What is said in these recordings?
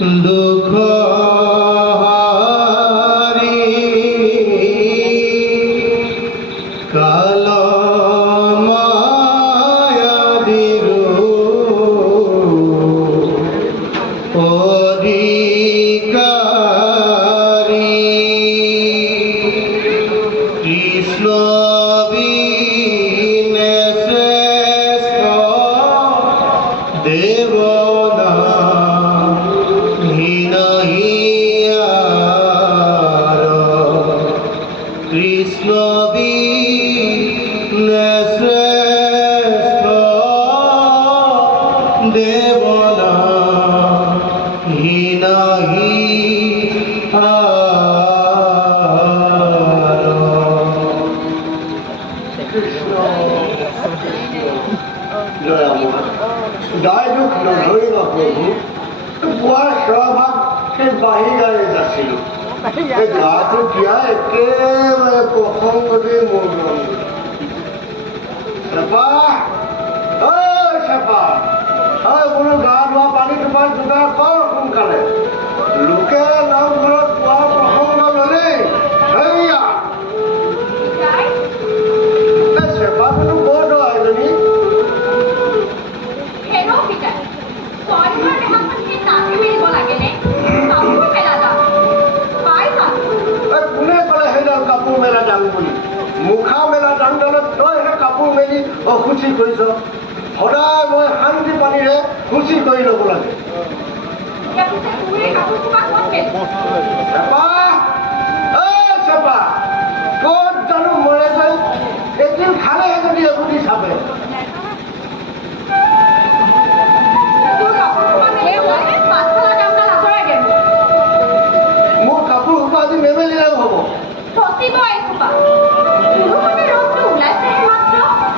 দুঃখ হাৰি কাল মায়াদিৰু অধিকাৰী কৃষ্ণ বিনে শ্ৰেষ্ঠ দেবনা কৃষ্ণ বিনে শ্ৰেষ্ঠ দেবনা হীনহি কৃষ্ণ দায় দুখ নধৰিব প্ৰভু পুৱাৰ স্বভাৱ সেই বাঢ়ি গাড়ী যাছিলোঁ এই গাটো দিয়া একেবাৰে প্ৰসংগতেই মোৰ মন চেপা ঐ চেপা ঐ বোলো গা ধোৱা পানী টোপাই যোগাৰ কৰ সোনকালে লোকে নামঘৰত পোৱাৰ প্ৰসংগ ল'লেই সেয়া চেপাটোনো বৰ দৰা এজনী কোনে ক'লে সেইডাল কাপোৰ মেলা দাং বুলি মুখা মেলা দাংডালত তই সেই কাপোৰ মেলি অসুচি কৰিছ সদায় মই শান্তি পানীৰে শুচি কৰি ল'ব লাগে চেপা চেপা ক'ত জানো মৰে গৈ এদিন খালেহে যদি এগুটি চাপে মোৰ কাপোৰ সোপা আজি নেমেলিলেও হ'ব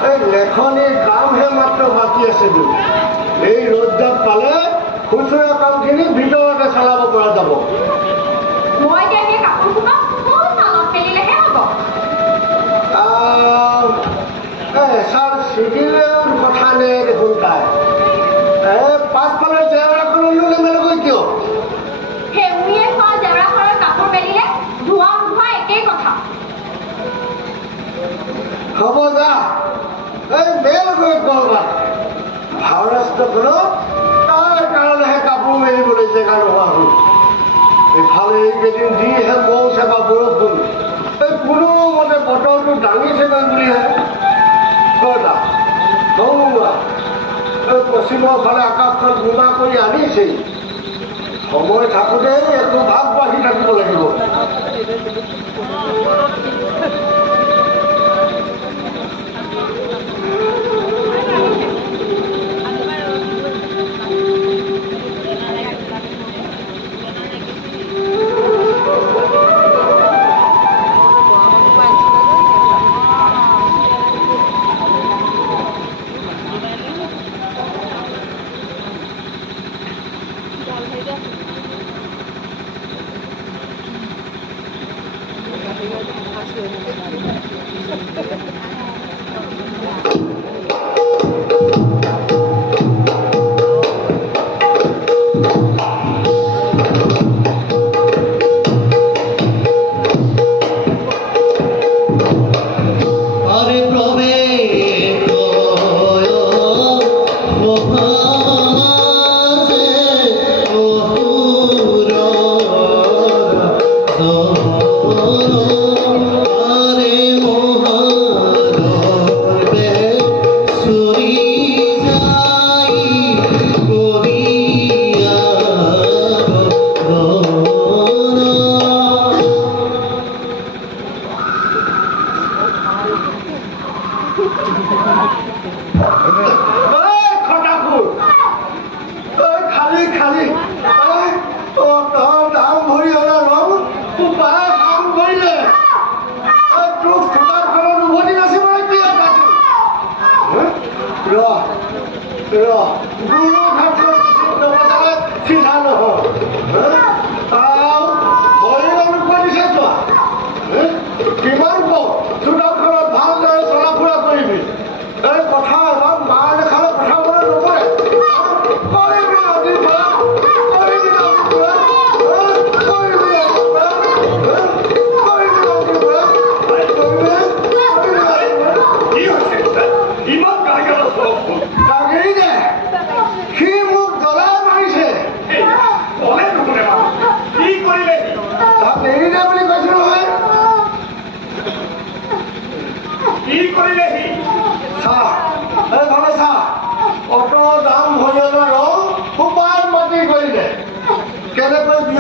এই লেখনিৰ কামহে মাত্ৰ বাকী আছে বুলি এই ৰ'দত পালে খুচুৰা কামখিনি ভিতৰতে চলাব পৰা যাব এচাৰ চিগিলেও কথা নে দেখোন তাই পাছফালে জেওৰাখনো নেমেলগৈ কিয় হ'ব যা এই মেলগৈ কৰবাত ভাৰৰাষ্ট্ৰখনত তাৰ কাৰণেহে কাপোৰ মেলিবলৈ জেগা নোহোৱা হ'ল এইফালে এইকেইদিন যিহে মৌ চেপা বৰষুণ এই কোনোমতে বতৰটো দাঙিছেগৈ বুলিহে কতা গৌৰা এই পশ্চিমৰ ফালে আকাশখন গুণা কৰি আনিছেই সময় থাকোঁতে একো ভাগ বাঢ়ি থাকিব লাগিব কথা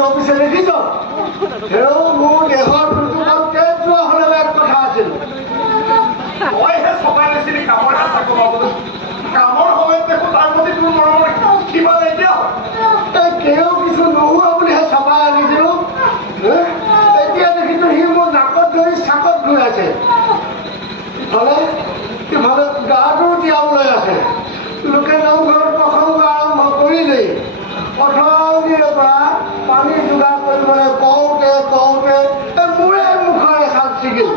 অফিসে দেখিছ সেও মোৰ দেহৰ প্ৰতিপাল তেজ যোৱা হলে এক কথা আছিল মইহে চপাই লৈছিলি কামৰ হাত কমাবলৈ কামৰ সময়ত দেখো তাৰ প্ৰতি তোৰ মৰমৰ কিবা নাইকিয়া কেও কিছু নোহোৱা বুলিহে চপাই আনিছিলো এতিয়া দেখিছো সি মোৰ নাকত ধৰি চাকত গৈ আছে ইফালে গাটো তিয়াবলৈ আছে লোকে নামঘৰত প্ৰসংগ আৰম্ভ কৰিলেই প্ৰথমদিনৰ পৰা পানী যোগাৰ কৰিবলৈ কওঁতে মোৰে মুখৰে চাপ ছিগিল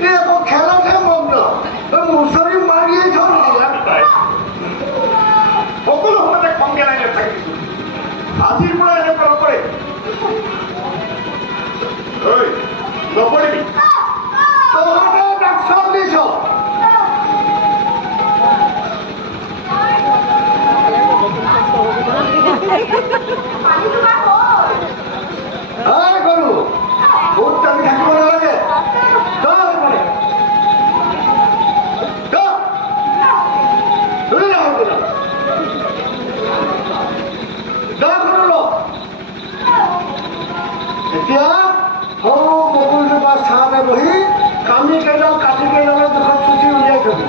এই আকৌ খেলতহে মগ্ন মুচৰি মাৰিয়েই থৈ সকলো সময়তে খং গেলাই নাথাকিছো আজিৰ পৰা এনেকুৱা নকৰে নকৰিবি তহঁতে ডাক্তৰ দিছ গৰু বহুত টানি থাকিব নালাগে এতিয়া সৰু বকুলজোপা ছাঁতে বহি কামি কেইডাল কাটি কেইডালৰ জোখত চুচি উলিয়াই থবি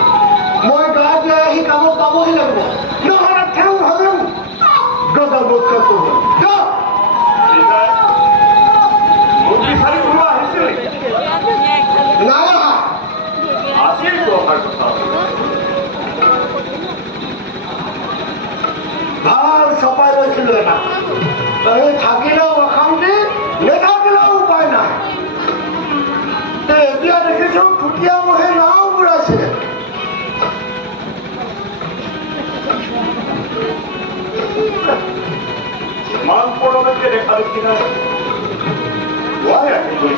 মই গা দিয়া আহি কামত পাবহি লাগিব নহ'লে তেওঁ ভাবিম গজৰ মুখ্য কৰিব বিচাৰি কোনোবা আহিছিল নাই অহা আছিল অহাৰ কথা ভাল চপাই লৈছিলো এটা এই থাকিলেও অশান্তি নেথাকিলেও উপায় নাই এতিয়া দেখিছো খুটীয়া মহে নাও বুঢ়াইছে ইমান পৰলৈকে দেখা দেখি নাই পুৱাই আহি গৈ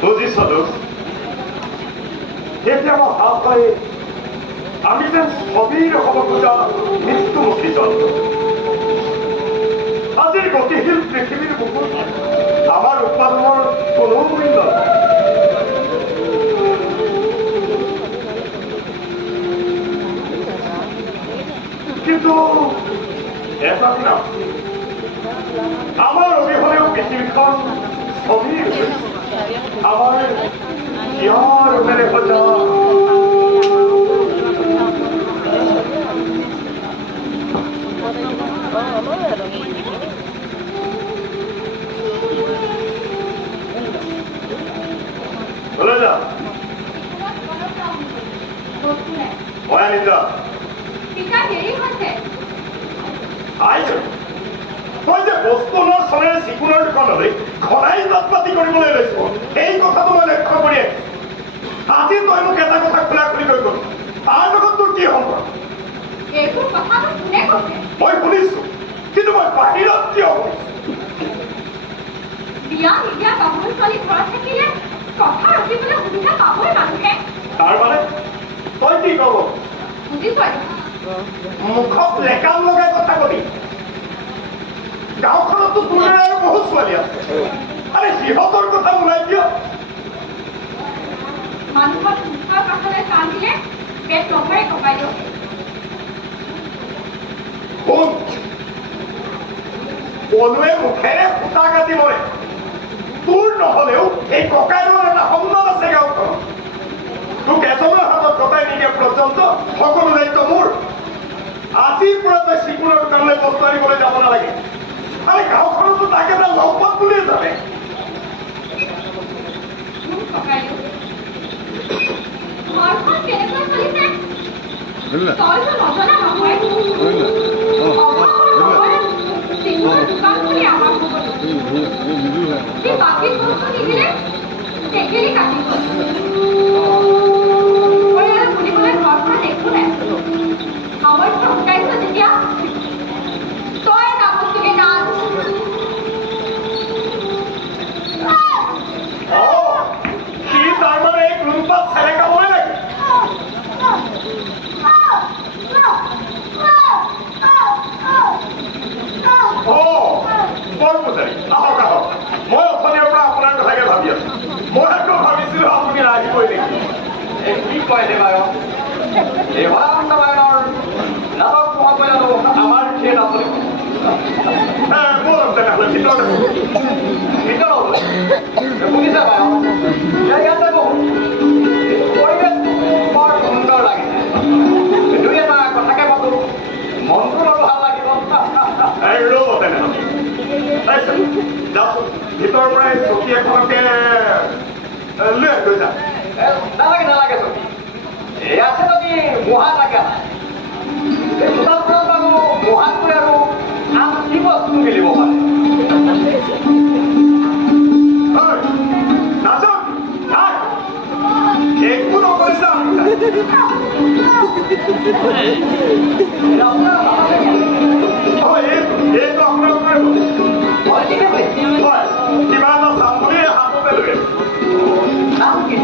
বুজিছ দোষ এতিয়া মই ভাব পাই আমি যেন স্থবিৰ হ'ব খোজা মৃত্যুমুখী যন্ত্ৰ আজিৰ গতিশীল পৃথিৱীৰ বুকুত আমাৰ উৎপাদনৰ কোনো মূল্য নাই কিন্তু এটা দিন আমাৰ অবিহনেও পৃথিৱীখন স্থবিৰ আমাৰ ইয়াৰ মেৰে সজা চলে যা মই আনি যা তই যে বস্তুনৰ চলেৰে চিকুণৰ দোকানলৈ ঘনাই জাতপাতি কৰিবলৈ লৈছ এই কথাটো মই লক্ষ্য কৰি আজি তই মোক এটা কথা খোলা খুলি কৈ গ'ল তাৰ লগত তোৰ কি সম্পৰ্ক মই শুনিছো কিন্তু মই বাহিৰত কিয় তাৰ মানে তই কি কব মুখত লেকান লগাই কথা কবি গাঁওখনতো তোৰ আৰু বহুত ছোৱালী আছে আৰে সিহঁতৰ কথা ওলাই দিয় মানুহৰ মুখৰ কাষলৈ কান্দিলে পেট নভৰে কপাই দিয়ক শুন পলুৱে মুখেৰে সূতা কাটি মৰে তোৰ নহলেও এই ককাইৰৰ এটা সম্মান আছে গাঁওখনত তোক এজনৰ হাতত কটাই নিদিয়া পৰ্যন্ত সকলো দায়িত্ব মোৰ আজিৰ পৰা তই চিকুণৰ দোকানলৈ বস্তু আনিবলৈ যাব নালাগে আৰে গাঁওখনতো তাকে এটা লগপাত বুলিয়ে জানে ঘৰখন কেনেকৈ চলিছে তইতো নজনা নহয় দোকান খুলি আমাক বাকী বস্তু নিদিলে টেকেলি কাটিব পৰিয়ালে শুনিবলৈ ঘৰখন একো নাই সামৰ্থ্য শুকাইছ যেতিয়া তই নামটোকে নাচ সি তাৰমানে এই গ্ৰুপত চেলেকাবই লাগে কয় বাৰু এই ভৰানন্দ বায়নৰ নাটক মহাত্মা জানো আমাৰ থিয়েটাৰ চলিব ব'ল তেনেহ'লে ভিতৰত ভিতৰলৈ শুনিছে বাৰু ইয়াতে বহু পৰিৱেশ বৰ সুন্দৰ লাগিছে দুই এটা কথাকে পাতো মনটো বাৰু ভাল লাগিব ৰ'ব তেনেহ'লে যাচোন ভিতৰৰ পৰা এই চকী এখনকে লৈ যা নালাগে নালাগে চকী এই আছে যদি মহা লাগে নাই এই চোতালখনত বাৰু মহাতকৈ আৰু আন কি বস্তু মিলিব পাৰে নাচোন একো নকৰিছা এইটো আপোনালোকৰ হয় ঠিক আছে হয় কিবা এটা চাম বুলি হাততে লৈ নাম কি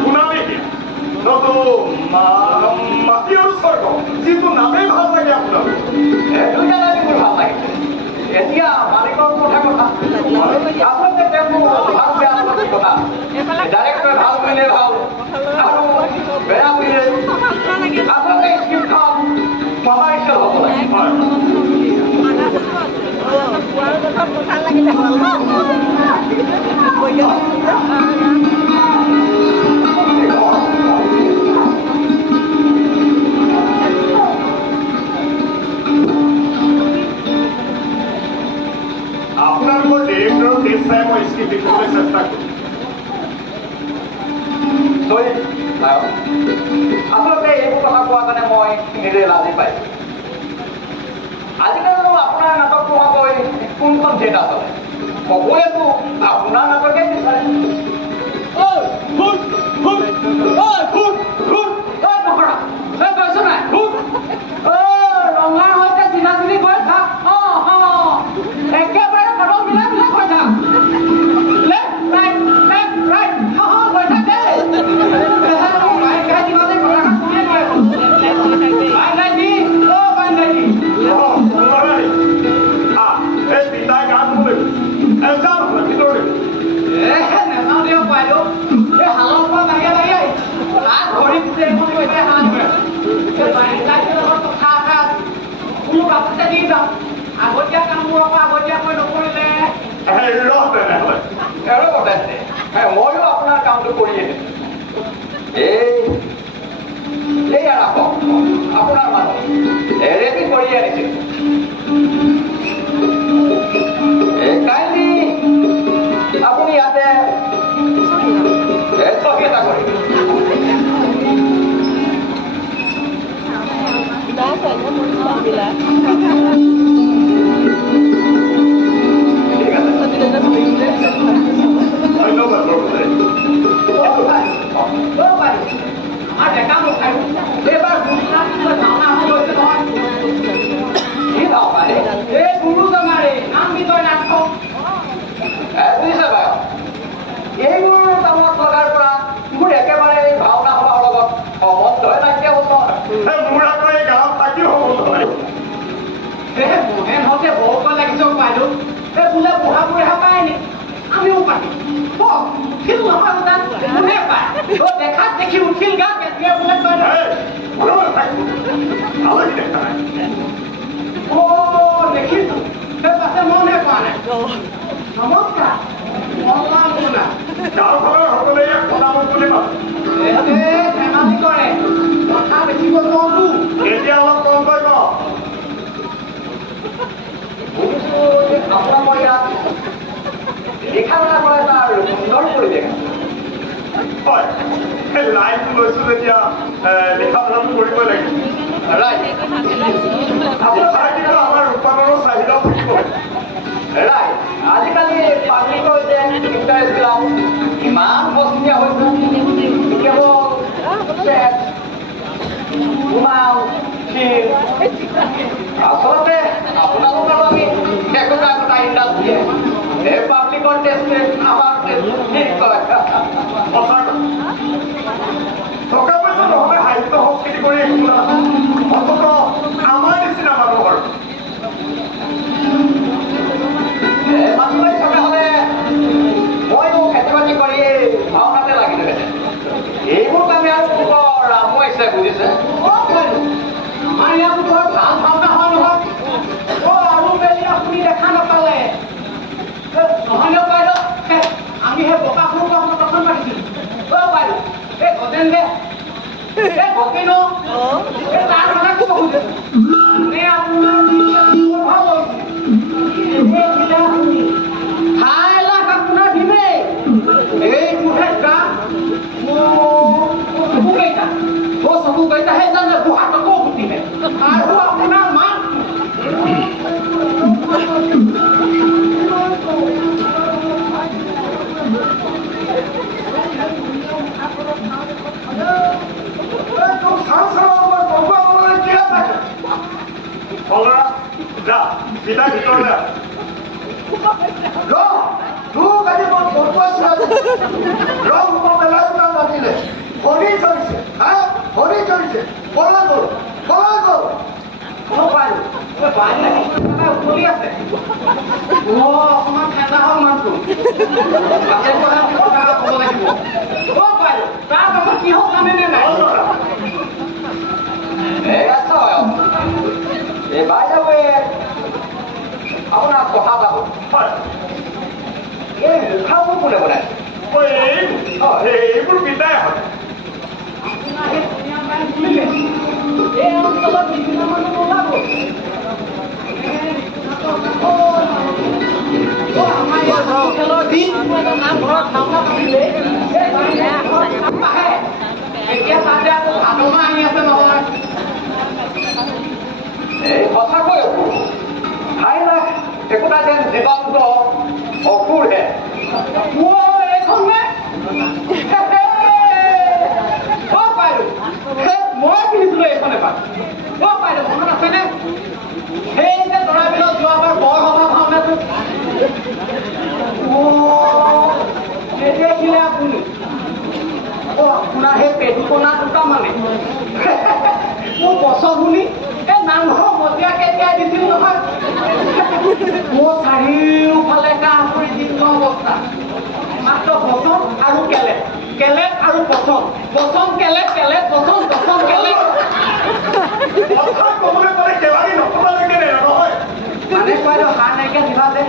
শুনাবি কি নতো মাটি আৰু স্বৰ্গ যিটো নামেই ভাল লাগে আপোনাক দুইটা নামি মোৰ ভাল লাগিছে এতিয়া মালিকৰ কথা আচলতে তেওঁ ভাল বেয়া কথা ডাইৰেক্টৰে ভাল কৰিলে ভাল আৰু বেয়া কৰিলে আচলতে স্ক্ৰিপ্টখন সমাৰিছিল হ'ব লাগে হয় আপোনালোকৰ ডিৰেক্টৰৰ কেছ চাই মই স্ক্ৰিপ্ট লিখিবলৈ চেষ্টা কৰিম আচলতে এইবোৰ কথা কোৱাৰ কাৰণে মই নিজে লাজি পাইছোঁ আজিকালি আপোনাৰ নাটক নোহোৱাকৈ কোনখন থিয়েটাৰ চলে সকলোৱেতো আপোনাৰ নাটকে বিচাৰে ৰঙাৰ সৈতে চিনা চিনি গৈ থাক একেবাৰে কদম মিলাই মিলাই গৈ থাক এই পিতাই গান শুনিব যাওঁ ভিতৰলৈ আগতীয়া কামবোৰ আকৌ আগতীয়াকৈ নকৰিলে ৰহ তেনেহ'লে ময়ো আপোনাৰ কামটো কৰিয়ে এই ৰাখক আপোনাৰ মানুহ ৰেডি কৰি আনিছে কাইণ্ডলি আপুনি ইয়াতে চকী এটা কৰিব ঠিক আছে ধন্যবাদ বৰপূজাৰী আমাৰ ডেকা মুখাই এইবাৰ ভাওনা হৈ গৈছে নহয় কি ভাও পালে এই গুৰুজনাৰে নাম বিজয় নাটক বুজিছে বাৰু এইবোৰ কামত লগাৰ পৰা মোৰ একেবাৰে এই ভাওনা সভাৰ লগত সম্বন্ধই নাইকিয়া হ'ল নহয় মোৰ আকৌ এই গাঁৱত থাকি হ'ব নহয় মহেন হতে বহুত লাগিছে বাইদেউ এই বোলে বুঢ়া বুঢ়া পায় নি আমিও পাতিম উঠিল নহয় কোনে পায় দেখাত দেখি উঠিল গা কেতিয়া বোলে বাইদেউ দেখিছো সেই পাছে মনে পোৱা নাই নমস্কাৰ গাঁওখনৰ সকলোৱে ইয়াক পতামত বুলি কয় ধেমালি কৰে কথা বেছি কৈছো এতিয়া অলপ কমকৈ ক আপোনালোকৰ ইয়াত লিখা মেলা কৰা এটা সুন্দৰ পৰিৱেশ হয় এই লাইনটো লৈছো যেতিয়া লিখা মেলাটো কৰিবই লাগিব ৰাইট কিন্তু আমাৰ ৰূপান্তৰৰ চাহিদাও থাকিব ৰাইট আজিকালি পাব্লিকৰ যে ইণ্টাৰেষ্ট বিলাক ইমান বস্তীয়া হৈছে কেৱল আচলতে আপোনালোক আৰু আমি একোটা একোটা ইণ্ডাষ্ট্ৰীয়ে এই পাব্লিকৰ টেষ্টে আমাৰ ঠিক কৰে টকা পইচা নহ'লে সাহিত্য সংস্কৃতি কৰি অন্তত আমাৰ নিচিনা মানুহৰ মাটি বাৰী থকা হ'লে মইও খেতি বাতি কৰি ভাওনাতে লাগিলোহেঁতেন এইবোৰ কামে আৰু বৰ ভাল ভাওনা হয় নহয় আৰু বেলি আপুনি দেখা নাপালে নহ'লেও বাইদেউ আমি সেই বকাসুৰক আপোনাক পচন্দ পাইছিলোঁ বাইদেউ এই গজেন যে এই গজেন তাৰ কথা ক'ব খুজিছে নে আপোনাৰ কথা কৈছে ঠাই লাখ আপোনাৰ দিমেই এইটোহে গান চকু কেইটা সেইজনে বুঢ়াটকো গুটিলে আৰু আপোনাৰ মাক যা পিতা ভিতৰলৈ তোক আজি মই পেলাই মাতিলে হৰি চলিছে হৰি চলিছে কলা গ'ল উতলি আছে অকণমান ঠাণ্ডা হওক মানুহটো ক'ব লাগিব বাইদেউ তাৰ পাছত কি হওক জানেনে নাই এই বাইদেৱে আপোনাক কথা এটা হয় এই মুখাবোৰ কোনে বনাইছে এইবোৰ পিতাই হয় এই অঞ্চলত বিভিন্ন মানুহ ওলাব আমাৰ ইয়াত খেলৰ দিন নামঘৰত ভাওনা পাতিলে এতিয়া তাতে আকৌ ভাদমা আহি আছে নহয় এই সঁচাকৈ অসুৰ ঠাই লাখ একোটা যেন জীৱন্ত অসুৰহে এইখন নে মই কিনিছিলো এইখন এবাৰ বাইদেউ মনত আছেনে সেই যে দৰাবিলত যোৱাবাৰ বৰ সভা ভাওনাটো দেখিলে আপুনি আপোনাৰ সেই পেটুকনা দুটা মানে মোৰ বছৰ শুনি এই নামঘৰ মজিয়া কেতিয়াই দিছিল নহয় মোৰ চাৰিওফালে কাহ কৰি দীৰ্ঘ অৱস্থা মাত্ৰ বচন আৰু কেলেট আৰু বচন কেলেট বচন কেলেট ক'বলৈ পাৰে কেলাৰী নক'বালৈকে নহয় মানে বাইদেউ সাৰ নাইকিয়া দিবা যে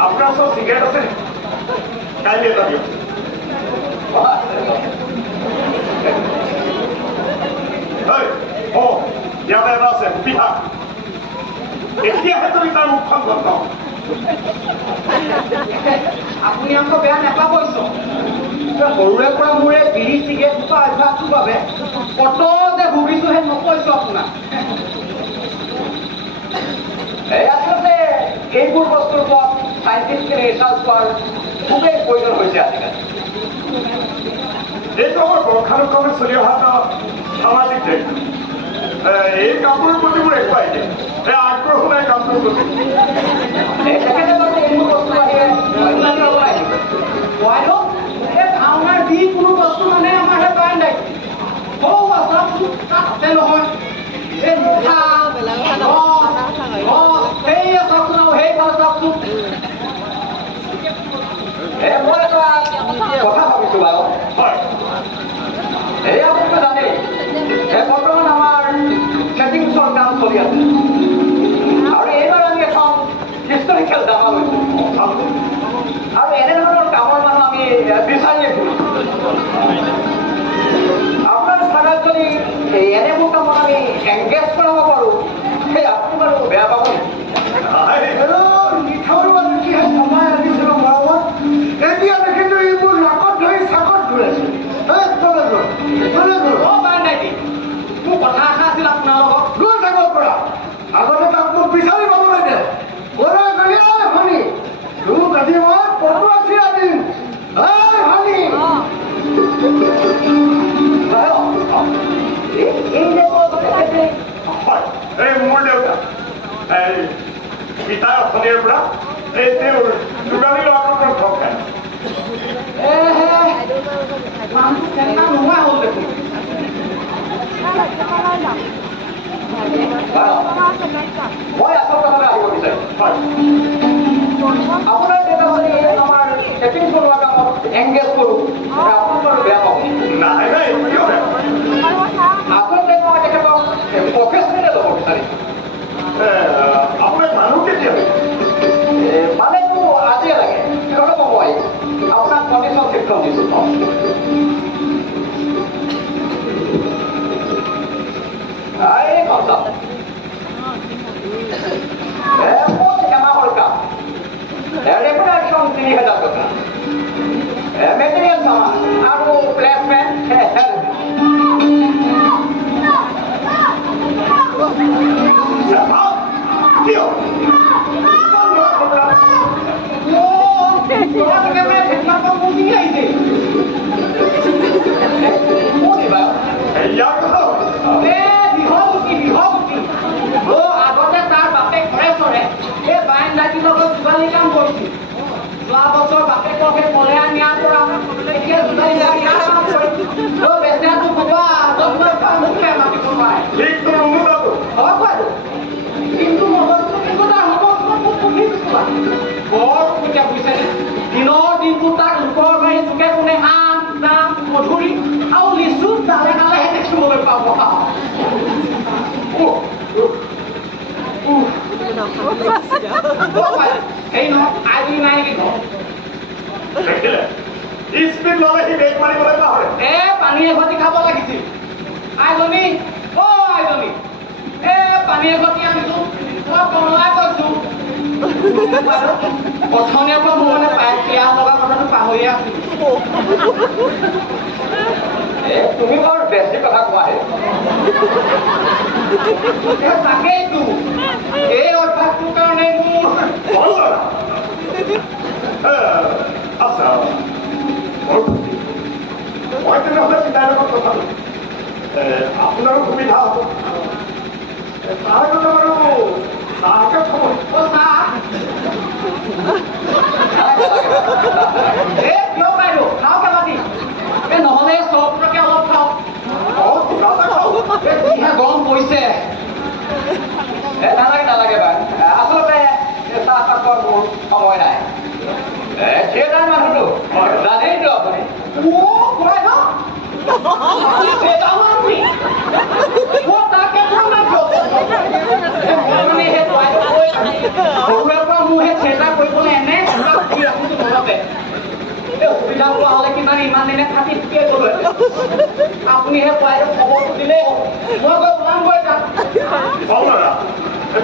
আপোনাৰ ওচৰত চিগাৰেট আছে কাইলৈ এটা দিয়ক ইয়াতে এটা আছে পিঠা এতিয়াহে তুমি তাৰ মুখখন বন্ধ আপুনি আকৌ বেয়া নাপাবইছ সৰুৰে পৰা মোৰে বিড়ি চিগাৰেট খোৱা অভ্যাসটোৰ বাবে কত যে ভুগিছো সেই নকৈছো আপোনাক আচলতে এইবোৰ বস্তুৰ ওপৰত চাইণ্টিফিকেলি ৰিচাৰ্চ কৰাৰ খুবেই প্ৰয়োজন হৈছে আজিকালি এইটো আমাৰ বৰ্ষানুক্ৰমে চলি অহা এটা সামাজিক দেশ এই কামটোৰ প্ৰতি মোৰ একো আইডিয়া এই আগ্ৰহ নাই কামটোৰ প্ৰতি এইবোৰ বস্তু আহিলে এই ভাওনাৰ যিকোনো বস্তু মানে আমাৰ সেই পায় নাই আছে নহয় এই মুখা সেইয়া চাওকচোন আৰু সেইফালে চাওকচোন মই এটা কথা ভাবিছো বাৰু হয় এই আপুনিতো জানেই বৰ্তমান আমাৰ ছেটিংছৰ কাম চলি আছে আৰু এইবাৰ আমি এখন হিষ্টৰিকেল ড্ৰামা লৈছো আৰু এনেধৰণৰ কামৰ মানুহ আমি বিচাৰিয়ে ফুৰিছো আপোনাৰ স্থানত যদি এনেবোৰ কামত আমি এংগেজ কৰাব পাৰোঁ সেই আপুনি বাৰু বেয়া পাব সময় আনিছিলো মৰমত এতিয়া দেখিছো এইবোৰ লাকত ধৰি চাকত ঘূৰাইছে মোৰ কথা এষাৰ আছিল আপোনাৰ লগত গৈ থাকিব পৰা আগতে তাক মোক বিচাৰি পাব লাগে শুনি তোক আজি মই পটুৱা চিৰা দিম হানি হয় এই মোৰ দেউতা এই পিতাই অসমীয়াৰ পৰা এই তেওঁৰ যোগালী ল'ৰাটোৰ পৰা ঠগ খায় নোহোৱা হ'ল দেখোন মই আচল কথালৈ আহিব বিচাৰিম হয় আপোনাৰ দেউতা যদি আমাৰ ছেটিংছ বনোৱা কামত এংগেজ কৰিব আপুনি বাৰু বেয়া পাব নাই নাই কিয় বেয়া আচলতে মই তেখেতক প্ৰফেচনেলে ল'ব বিচাৰিছোঁ আপোনাৰ মানুহ কেতিয়া মানেতো আজিয়ে লাগে ৰ'ব মই আপোনাক কণ্ডিশ্যন চিটখন দিছোঁ এইখন চাওক এমাহৰ কাম ৰেপুটেশ্যন ৩,০০০ টকা মেটেৰিয়েল সামান আৰু প্লেচমেণ্ট কিয় ইয়াৰ কথা আগতে তাৰ বাপেক ঘৰে চৰে এই বাইন দাগীৰ লগত যোগালী কাম কৰিছিল যোৱা বছৰ বাপেকক সেই কলেৰা নিয়াৰ পৰা এতিয়া যোগালী কাম কৰিছিল বেচেৰাটো ক'বা মুখে মাতিব নোৱাৰে ঠিকটো নুমুদাতো হয় বাৰু কিন্তু মগজটো কিন্তু তাৰ হ'ব মোক সুধিছোৱা বৰ সুবিধা বুজিছেনে দিনৰ দিনটো তাক লোকৰ বাৰী চুকে কোনে আম জাম মধুৰি আৰু লিচু ডালে ডালেহে দেখিবলৈ পাব এই নহয় আজি নাই নেকি দেখিলে স্পীড ল'লে সি ব্ৰেক মাৰিবলৈ পাহৰে পানী এঘটি খাব লাগিছিল আইজনী আইজনী পানী এঘটি আনিছো মই কমলাই কৈছো প্ৰথমীয়াৰ পৰা মোৰ মানে পিয়াজ লগা কথাটো পাহৰিয়ে আছো তুমি বৰ বেছি কথা কোৱাহে তাকেইতো এই অভ্যাসটোৰ কাৰণে মোৰ আচ্ছা মই তেনেহ'লে পিতাৰ লগত কথা আপোনাৰো সুবিধা হ'ব তাৰ কথা বাৰু চাহকে খাব কিয় বাইদেউ খাওঁকে মাতি নহ'লে চবকে অলপ খাওঁ যিহে গৰম পৰিছে নালাগে নালাগে বাৰু আচলতে চাহপাত খোৱাৰ মোৰ সময় নাই থিয়েটাৰ মানুহটো জানেইতো আপুনি সৰুৰে পৰা মোৰ সেই থিয়েটাৰ কৰিবলৈ এনে মনতে সুবিধা পোৱা হ'লে কিমান ইমান দিনে থাকি শিকিয়ে গ'লো আপুনি সেই বাইদেউ খবৰটো দিলেই হ'ল মই গৈ ওলামগৈ তাত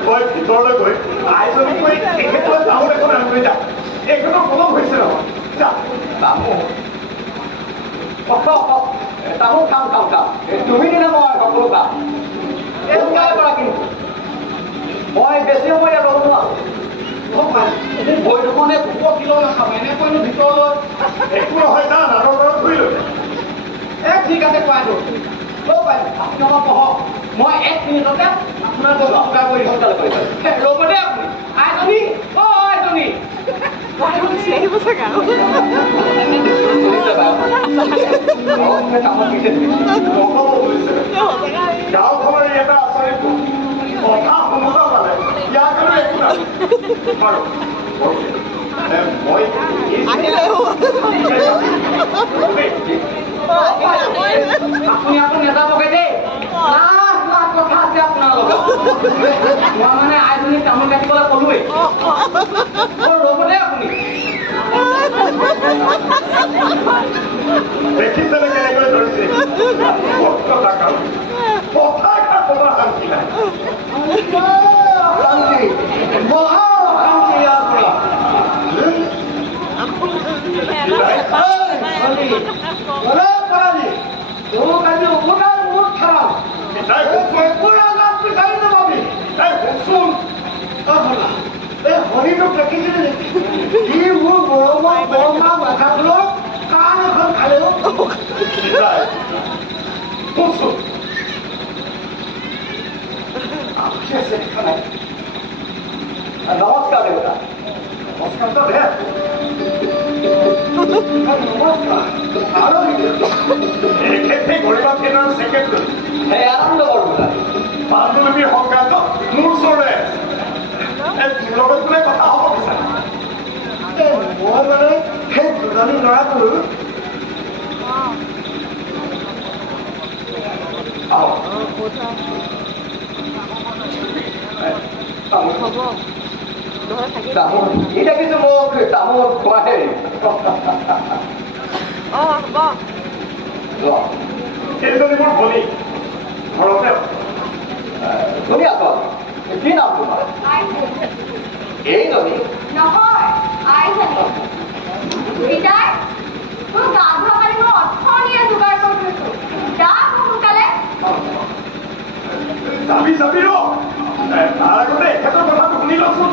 তই ভিতৰলৈ গৈ আইজনী গৈ তেখেতলৈ তামোল এখন আনিবলৈ যা এইখনৰ পলম হৈছে নহয় যা তামোল তামোল খাম তুমি দিলে মই সকলো খাম এই ওলাই পৰা কিন্তু মই বেছি সময় ইয়াত ৰ'ব নোৱাৰো ভৰি দুখনে কুকুৰ কিলো নাখাম এনেকৈনো ভিতৰলৈ একো নহয় যা নাটৰ ঘৰত ঘূৰি লৈ ঠিক আছে বাইদেউ আপুনি অলপ বহক মই 1 মিনিটতে আপোনাৰ বস্তু যোগাৰ কৰি সোনকালে কৰিব ৰ'ব দেই আপুনি আইজনী আইজনী গাঁওখনৰ এটা আচৰিত কথা শুনিব পালে ইয়াৰ কাৰণে একো নাই বাৰু মই আপুনি আকৌ নেযাবগে দেই লাখ লাখ কথা আছে আপোনাৰ লগত মই মানে আইজনী তামোল কাটিবলৈ ক'লোৱেই ৰ'ব দেই আপুনি দেখিছেনে কেনেকৈ ধৰিছে কথা ক'বা শান্তি নাই মহা অশান্তি ইয়াৰ পৰা হৰিণক দেখিছিলে নেকি সি মোৰ গৰমত বৰমা মাথাটোলৈ কাণ এখন খালেও নমস্কাৰ দেউতা নমস্কাৰটো দে নমস্কাৰ আৰু এখেতে গৰিমা থিয়েটাৰৰ ছেক্ৰেটাৰী সেই আনন্দ বৰবুলা পাণ্ডুলিপিৰ সংক্ৰান্ত মোৰ ওচৰলৈ তোৰ লগত কোনে কথা হ'ব বিচাৰে মই মানে সেই দুজনী ল'ৰাটোৰ তামোল এতিয়া কিন্তু মোক তামোল খোৱাহে সেইজনী মোৰ ভনী ঘৰতে ধুনীয়া ছোৱালী কি নাম তোমাৰ এইজনী নহয় আইজনী বিদায় তোৰ গা ধোৱা পানী মই অথনিয়ে যোগাৰ কৰি থৈছো যা সোনকালে যাবি যাবি ৰ তাৰ আগতে এখেতৰ কথাটো শুনি লওকচোন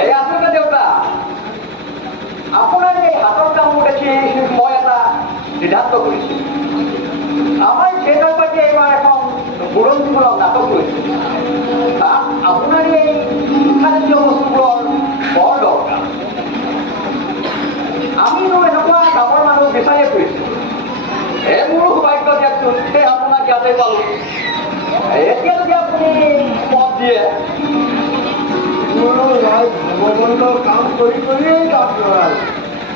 এই আচলতে দেউতা আপোনাৰ এই হাতৰ কামবোৰ দেখি মই এটা সিদ্ধান্ত কৰিছোঁ আমাৰ থিয়েটাৰ পাৰ্টি এইবাৰ এখন বুৰঞ্জীমূলক নাটক কৰিছে তাত আপোনাৰ এই শিক্ষাজাতীয় বস্তুবোৰৰ বৰ দৰকাৰ আমিনো এনেকুৱা গাঁৱৰ মানুহ বিচাৰিয়ে ফুৰিছোঁ মোৰো সৌভাগ্য দিয়কচোন সেই আপোনাক ইয়াতে পালোঁ এতিয়া যদি আপুনি মত দিয়ে ভগৱন্তৰ কাম কৰি কৰিয়েই গাত লৰাই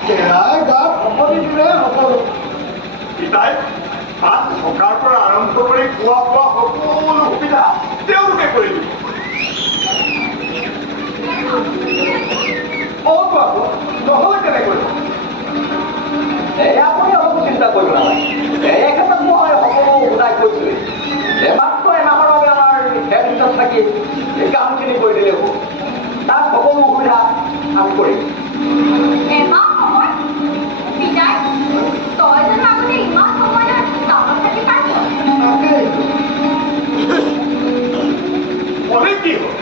সেয়াই গাত সকলো দিলে সকলো পিতাই তাত থকাৰ পৰা আৰম্ভ কৰি খোৱা বোৱা সকলো সুবিধা তেওঁলোকে কৰি দিব নহ'লে কেনেকৈ আপুনি অলপ চিন্তা কৰিব নালাগে এই ক্ষেত্ৰত মই সকলো বুজাই কৈছোঁৱেই মাত্ৰ এমাহৰ বাবে আমাৰ হেড ভিতৰত থাকি এই কামখিনি কৰি দিলে হ'ব তাত সকলো সুবিধা আমি কৰিম এমাহ সময় বিদায় তই জানো আগতে ইমান সময় টাউনত থাকি পাইছ ক'লে কি হ'ল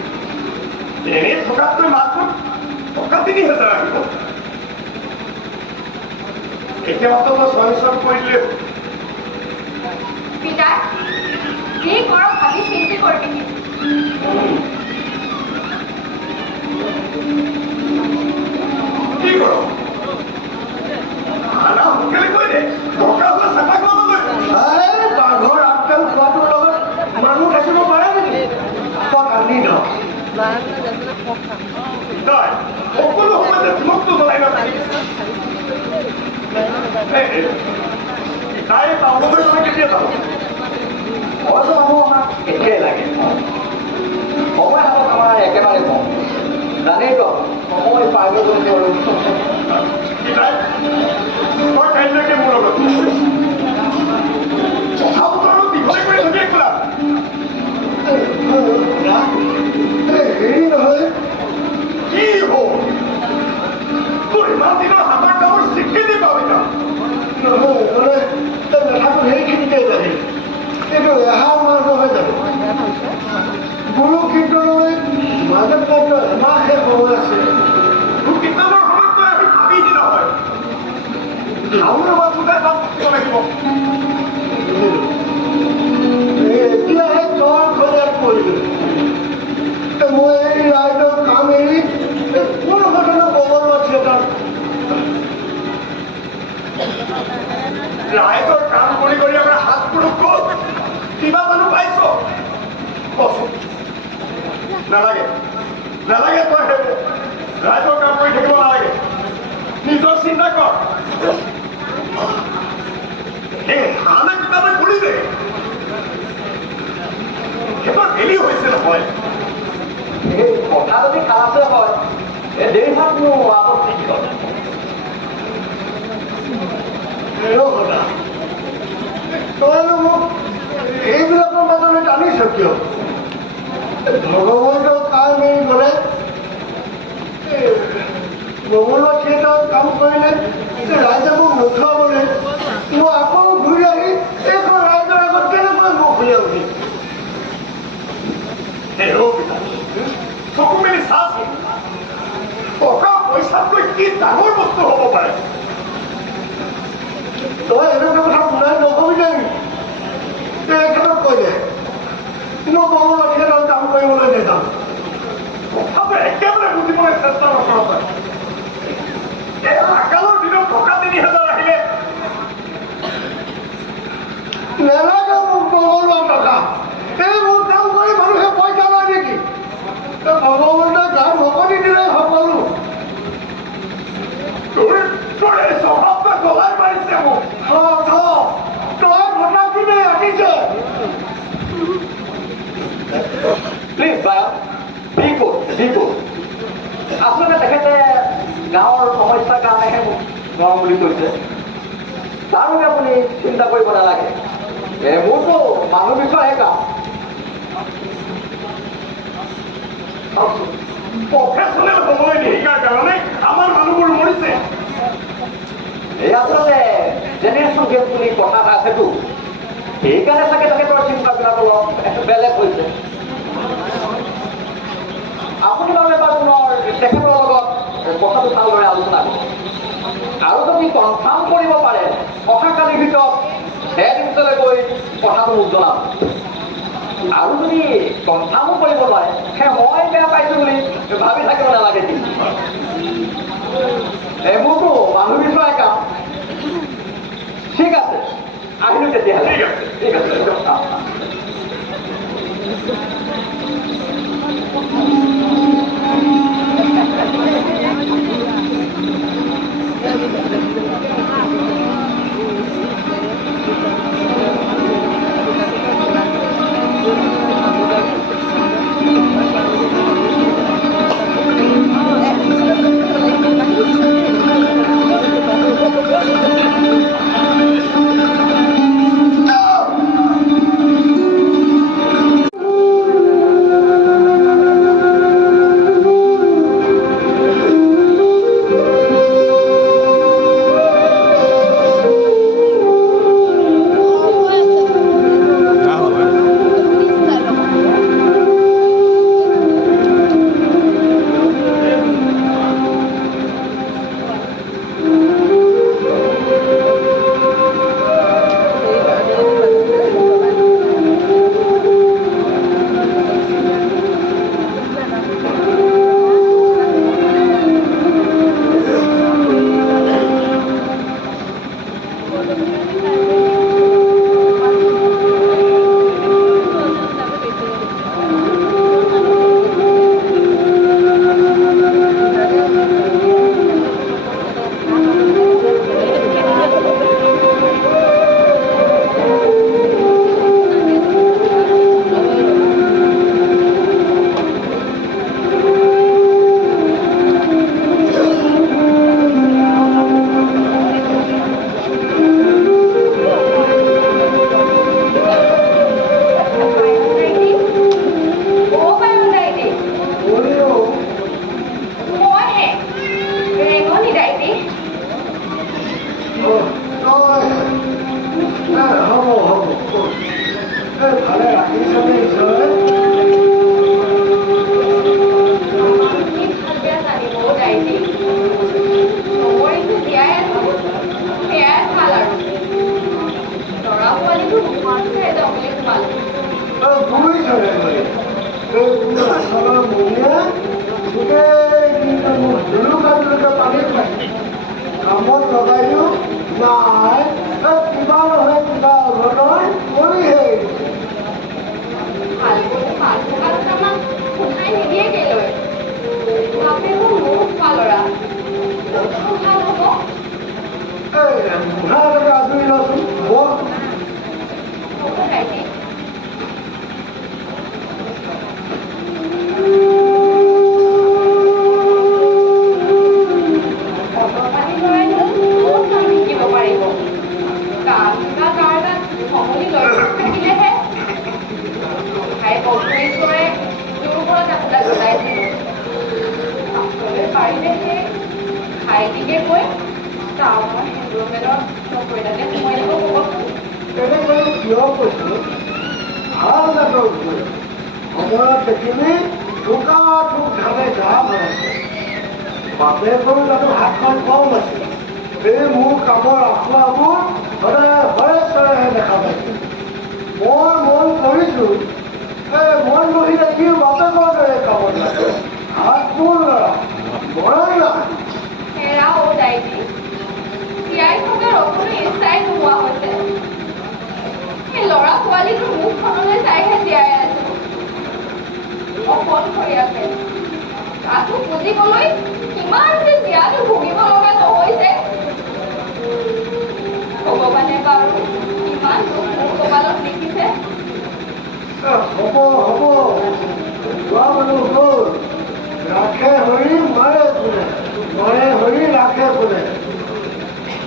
এনেই থকাতকৈ মাত্ৰ টকা ৩,০০০ আহিব এতিয়া মাত্ৰ তই চইন কৰি দিলে বিদায় যি কৰ ভাবি চিন্তি কৰিবি কি কৰ খানা সোনকালে কৈ দে টকা হ'লে চেপা কৰিবলৈ বাঘৰ আগকাল খোৱাটোৰ লগত মানুহ থাকিব পাৰে নেকি তই কান্দি ন তই সকলো সময়তে ধূপটো জ্বলাই নাথাকি তাই টাউনলৈ গ'লে কেতিয়া যাব হয়তো মানুহ আমাক এতিয়াই লাগে সময় হাতত আমাৰ একেবাৰে কম জানেইতো সময় পাই গৈ গৈছে আৰু পিতাই তই কাইলৈকে মোৰ লগত কথা বতৰা দীঘলে কৰি থাকি একলা হেৰি নহয় কি হ'ল তোৰ ইমান দিনৰ হাতৰ কামৰ স্বীকৃতি পাবি না নহয় মানে তই মেথাটো সেইখিনিতে যাবি এইটো এহাৰ মাছ নহয় জানো গুৰু কীৰ্তনলৈ মাজত মাত্ৰ এমাহে সময় আছে তোৰ কিতাপৰ সময়ত তই আমি ভাবিহি নহয় শাওণ মাহটোতে তাত থাকিব লাগিব এতিয়াহে জ্বৰ খজাত পৰিলোঁ মই এই ৰাইজৰ কাম এৰি কোনো ঘটনা কবলৈ থিয়েটাৰ ৰাইজৰ কাম কৰি কৰি আমাৰ হাত পুৰুষ গ'ল কিবা মানুহ পাইছ কচোন নালাগে নালাগে তই সেইবোৰ ৰাইজৰ কাম কৰি থাকিব নালাগে নিজৰ চিন্তা কৰ এই হানে কিবা এটা কৰি দে সেইবোৰ হেৰি হৈছে নহয় এই কথা যদি খালাছে হয় এই দেৰি ভাতনো আপত্তি কি হ'ল কথা তইনো মোক এইবিলাকৰ মাজলৈ টানিছ কিয় ভগৱন্তৰ কাম এৰি গ'লে মংগলৰ থিয়েটাৰত কাম কৰিলে ৰাইজে মোক নোখোৱাবলৈ মই আকৌ ঘূৰি আহি এইখন ৰাইজৰ আগত কেনেকৈ মোক ঘূৰি উঠিম চকু মেলি চাচোন টকা পইচাতকৈ কি ডাঙৰ বস্তু হ'ব পাৰে তই এনেকুৱা কথা শুনাই নকবি নেকি এইখনক কৈ দে মই মংগলৰ থিয়েটাৰত কাম কৰিবলৈ নেযাম কথাটো একেবাৰে বুজিবলৈ চেষ্টা নকৰ এই আকালৰ দিনত টকা ৩,০০০ আহিলে নেলাগে মোক মংগলৰ টকা এই মোৰ কাম কৰি মানুহে পইচা লয় নেকি ভগৱন্তৰ গান ভকতি দিলে সকলো তোৰ তোৰ নোৱাৰো বুলি কৈছে তাৰ বাবে আপুনি চিন্তা কৰিব নালাগে মোৰতো মানুহ বিষয়ে কাম প্ৰফেচনেল সময় নিশিকাৰ কাৰণে আমাৰ মানুহবোৰ মৰিছে এই আচলতে জেনেৰেশ্যন গেপ বুলি কথা এটা আছেতো সেইকাৰণে চাগে তেখেতৰ চিন্তাবিলাক অলপ বেলেগ হৈছে আপুনি বাৰু এবাৰ পুনৰ তেখেতৰ লগত কথাটো ভালদৰে আলোচনা কৰক আৰু যদি কনফাৰ্ম কৰিব পাৰে অহাকালিৰ ভিতৰত হেড অফিচলৈ গৈ কথাটো মোক জনাব আৰু যদি কনফাৰ্মো কৰিব নোৱাৰে মই বেয়া পাইছোঁ বুলি ভাবি থাকিব নালাগে মোৰতো মানুহ বিষয়ে কাম ঠিক আছে আহিলোঁ তেতিয়াহ'লে ঠিক আছে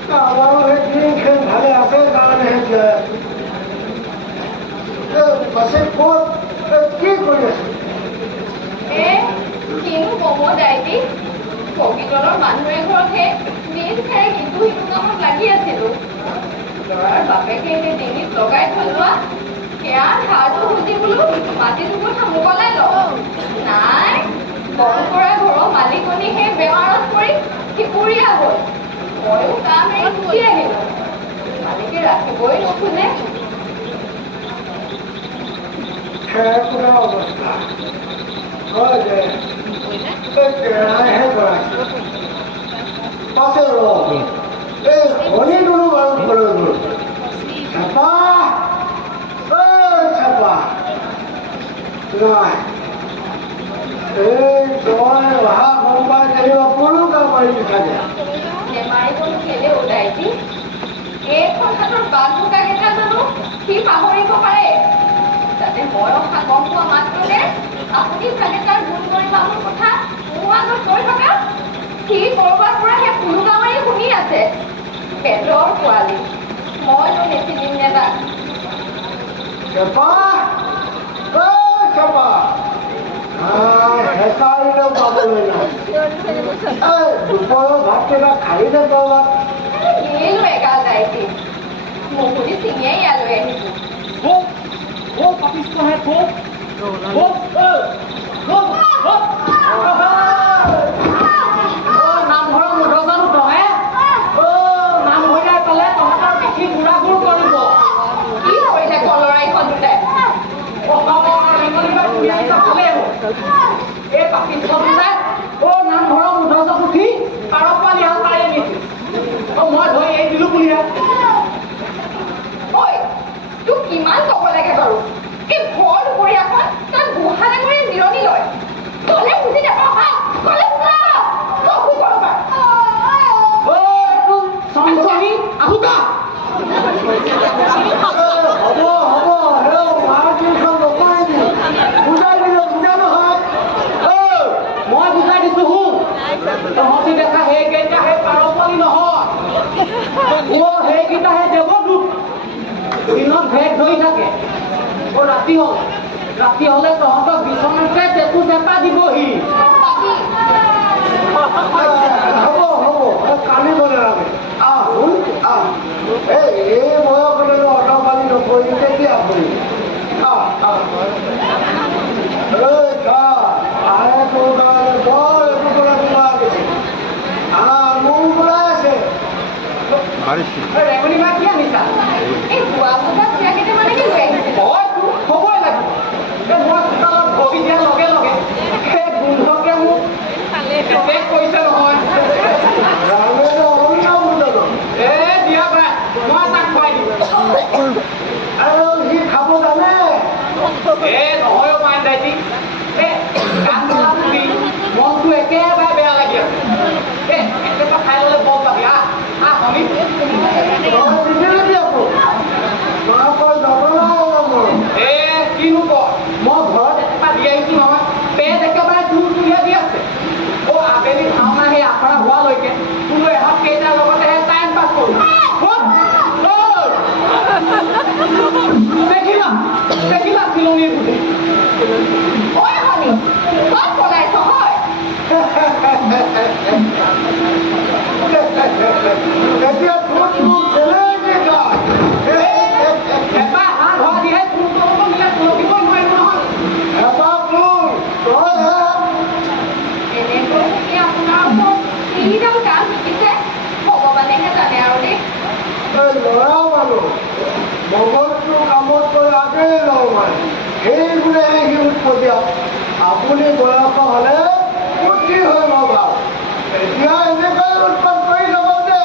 আমাৰো সেই দিনখন ভালে আছে কাৰণেহে জীয়াই আছো পাছে ক'ত কি কৰি আছো কিনো কম দাইটি পবিতৰৰ মানুহ এঘৰতহে নিজ খেৰে কিন্তু সিটো কামত লাগি আছিলো ল'ৰাৰ বাপেকে এনে ডিঙিত লগাই থৈ লোৱা সেয়া ধাৰটো খুজি বোলো মাটি দুমুঠা মোকলাই ল নাই বন কৰা ঘৰৰ মালিকনী সেই বেমাৰত পৰি সিপুৰীয়া হ'ল ময়ো কাম এৰি গুচি আহিলো মালিকে ৰাখিবই নোখোজে খেৰ কৰা অৱস্থা হয় যে কেৰাহে কৰাইছে পাছে ৰ এই শনিটোনো বাৰু ঘৰলৈ গ'ল চাপা চাপা নাই এই তই অহা সোমবাৰ যেনিবা পুৰুকা মাৰি থাকে নেমাৰিবনো কেলে ওলাইছি এইখন হাতৰ বাঘ ভোকাকেইটা জানো সি পাহৰিব পাৰে যাতে মই অহা গম পোৱা মাত্ৰকে আপুনি চাগে তাৰ গুণ কৰি পাবৰ কথা মোৰ আগত কৈ থকা সি কৰবাৰ পৰা সেই পুৰুকা মাৰি শুনি আছে পেটৰ পোৱালি মই নেচিনিম নে তাক চাপা চাপা হেঁচাৰিলেও পাবলৈ নাই দুপৰৰ ভাতকেইটা খালি দে কৰবাত এইলো এগাল যাইছি মুখুনি চিঙিয়াই ইয়ালৈ আহিছো নামঘৰৰ মুঠৰ জানো তহে নামঘৰীয়া পালে তহঁতৰ বেছি বুঢ়া গুৰ কৰিব কি কৰিলে কলৰাইখন দুটাই এই পাকিস্তানতে নামঘৰৰ মুঠৰ জাপ উঠি পাৰক পালি হাল পাৰি আনিছিল মই ধৰি এই দিলো বুলিহে ঐ তোক কিমান ক'ব লাগে বাৰু এই ভৰ দুপৰীয়াখন তই গোহালে কৰি জিৰণি লয় গ'লে বুজি নাপাওঁ হা গ'লে চকু কৰবা চঞ্চনী আহুকা হ'ব মাৰ টিউচন নকৰিবি বুজাই দিলে বুজা নহয় মই বুজাই দিছো শুন তহঁতি দেখা সেইকেইটাহে পাৰক পালি নহয় সেইকেইটাহে দেৱদূত দিনত ভেগ ধৰি থাকে ৰাতি হলে তহঁতক বিচনাতে টেপু চেপা দিবহি হ'ব কান্দিব নালাগে শুন এই বয়সতে অটপালি নকৰি কেতিয়া কৰিবি তোৰ কাৰণে বৰ একোপৰা তোমাৰ মোৰ ওলাই আছে ৰেঙনি মা কি আনিছা এই বুঢ়া বুঢ়া চিৰা কেইটামানকে লৈ আহিছে হ'বই লাগিব মই চোতালত বহি দিয়াৰ লগে লগে সেই গোন্ধকে মোক এটেক কৰিছে নহয় দিয়া বাই মই তাক খুৱাই দিম আৰু সি খাব জানে নহয় পাই দাইটি কাম কৰা বুলি মনটো একেবাৰে বেয়া লাগি আছে একেবাৰে খাই ল'লে বৰ পাবি শনি কিনো ক মই ঘৰত একেবাৰে দি আহিছো নহয় পেট একেবাৰে দূৰ তুলিয়া দি আছে আবেলি ভাওনা সেই আখৰা হোৱালৈকে কোনো এহাত কেইটাৰ লগতেহে টাইম পাছ কৰোঁ দেখিলা চিলনীৰ বুদ্ধি ঐ হনি ক'ত পলাইছ হয় এতিয়া তোৰ এবাৰ হাত হোৱা দিহে কোনটো মিলাই লখিব নোৱাৰিব নহয় এনেকৈ আপোনাৰ ওপৰত কিডাল কাম শিকিছে ভগৱানেহে জানে আৰু দেই ল'ৰা মানুহ মগজটো কামত কৰি আগেই লওঁ মানে সেইবোৰেহে সি উৎপতীয়া আপুনি বয়স হ'লে বুদ্ধি হৈ মই ভাল এতিয়া এনেকৈ উৎপাত কৰি যাব যে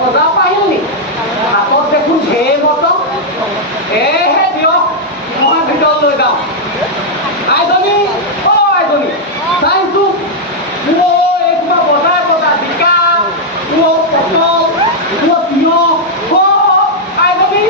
বজাৰ পৰা আহিল নি হাতত দেখোন ঢেৰ মটৰ এহে দিয়ক মই ভিতৰত লৈ যাওঁ আইজনী আইজনী চাইছো এই তোমাৰ বজাৰ জিকা পটল তিয়হ আইজনী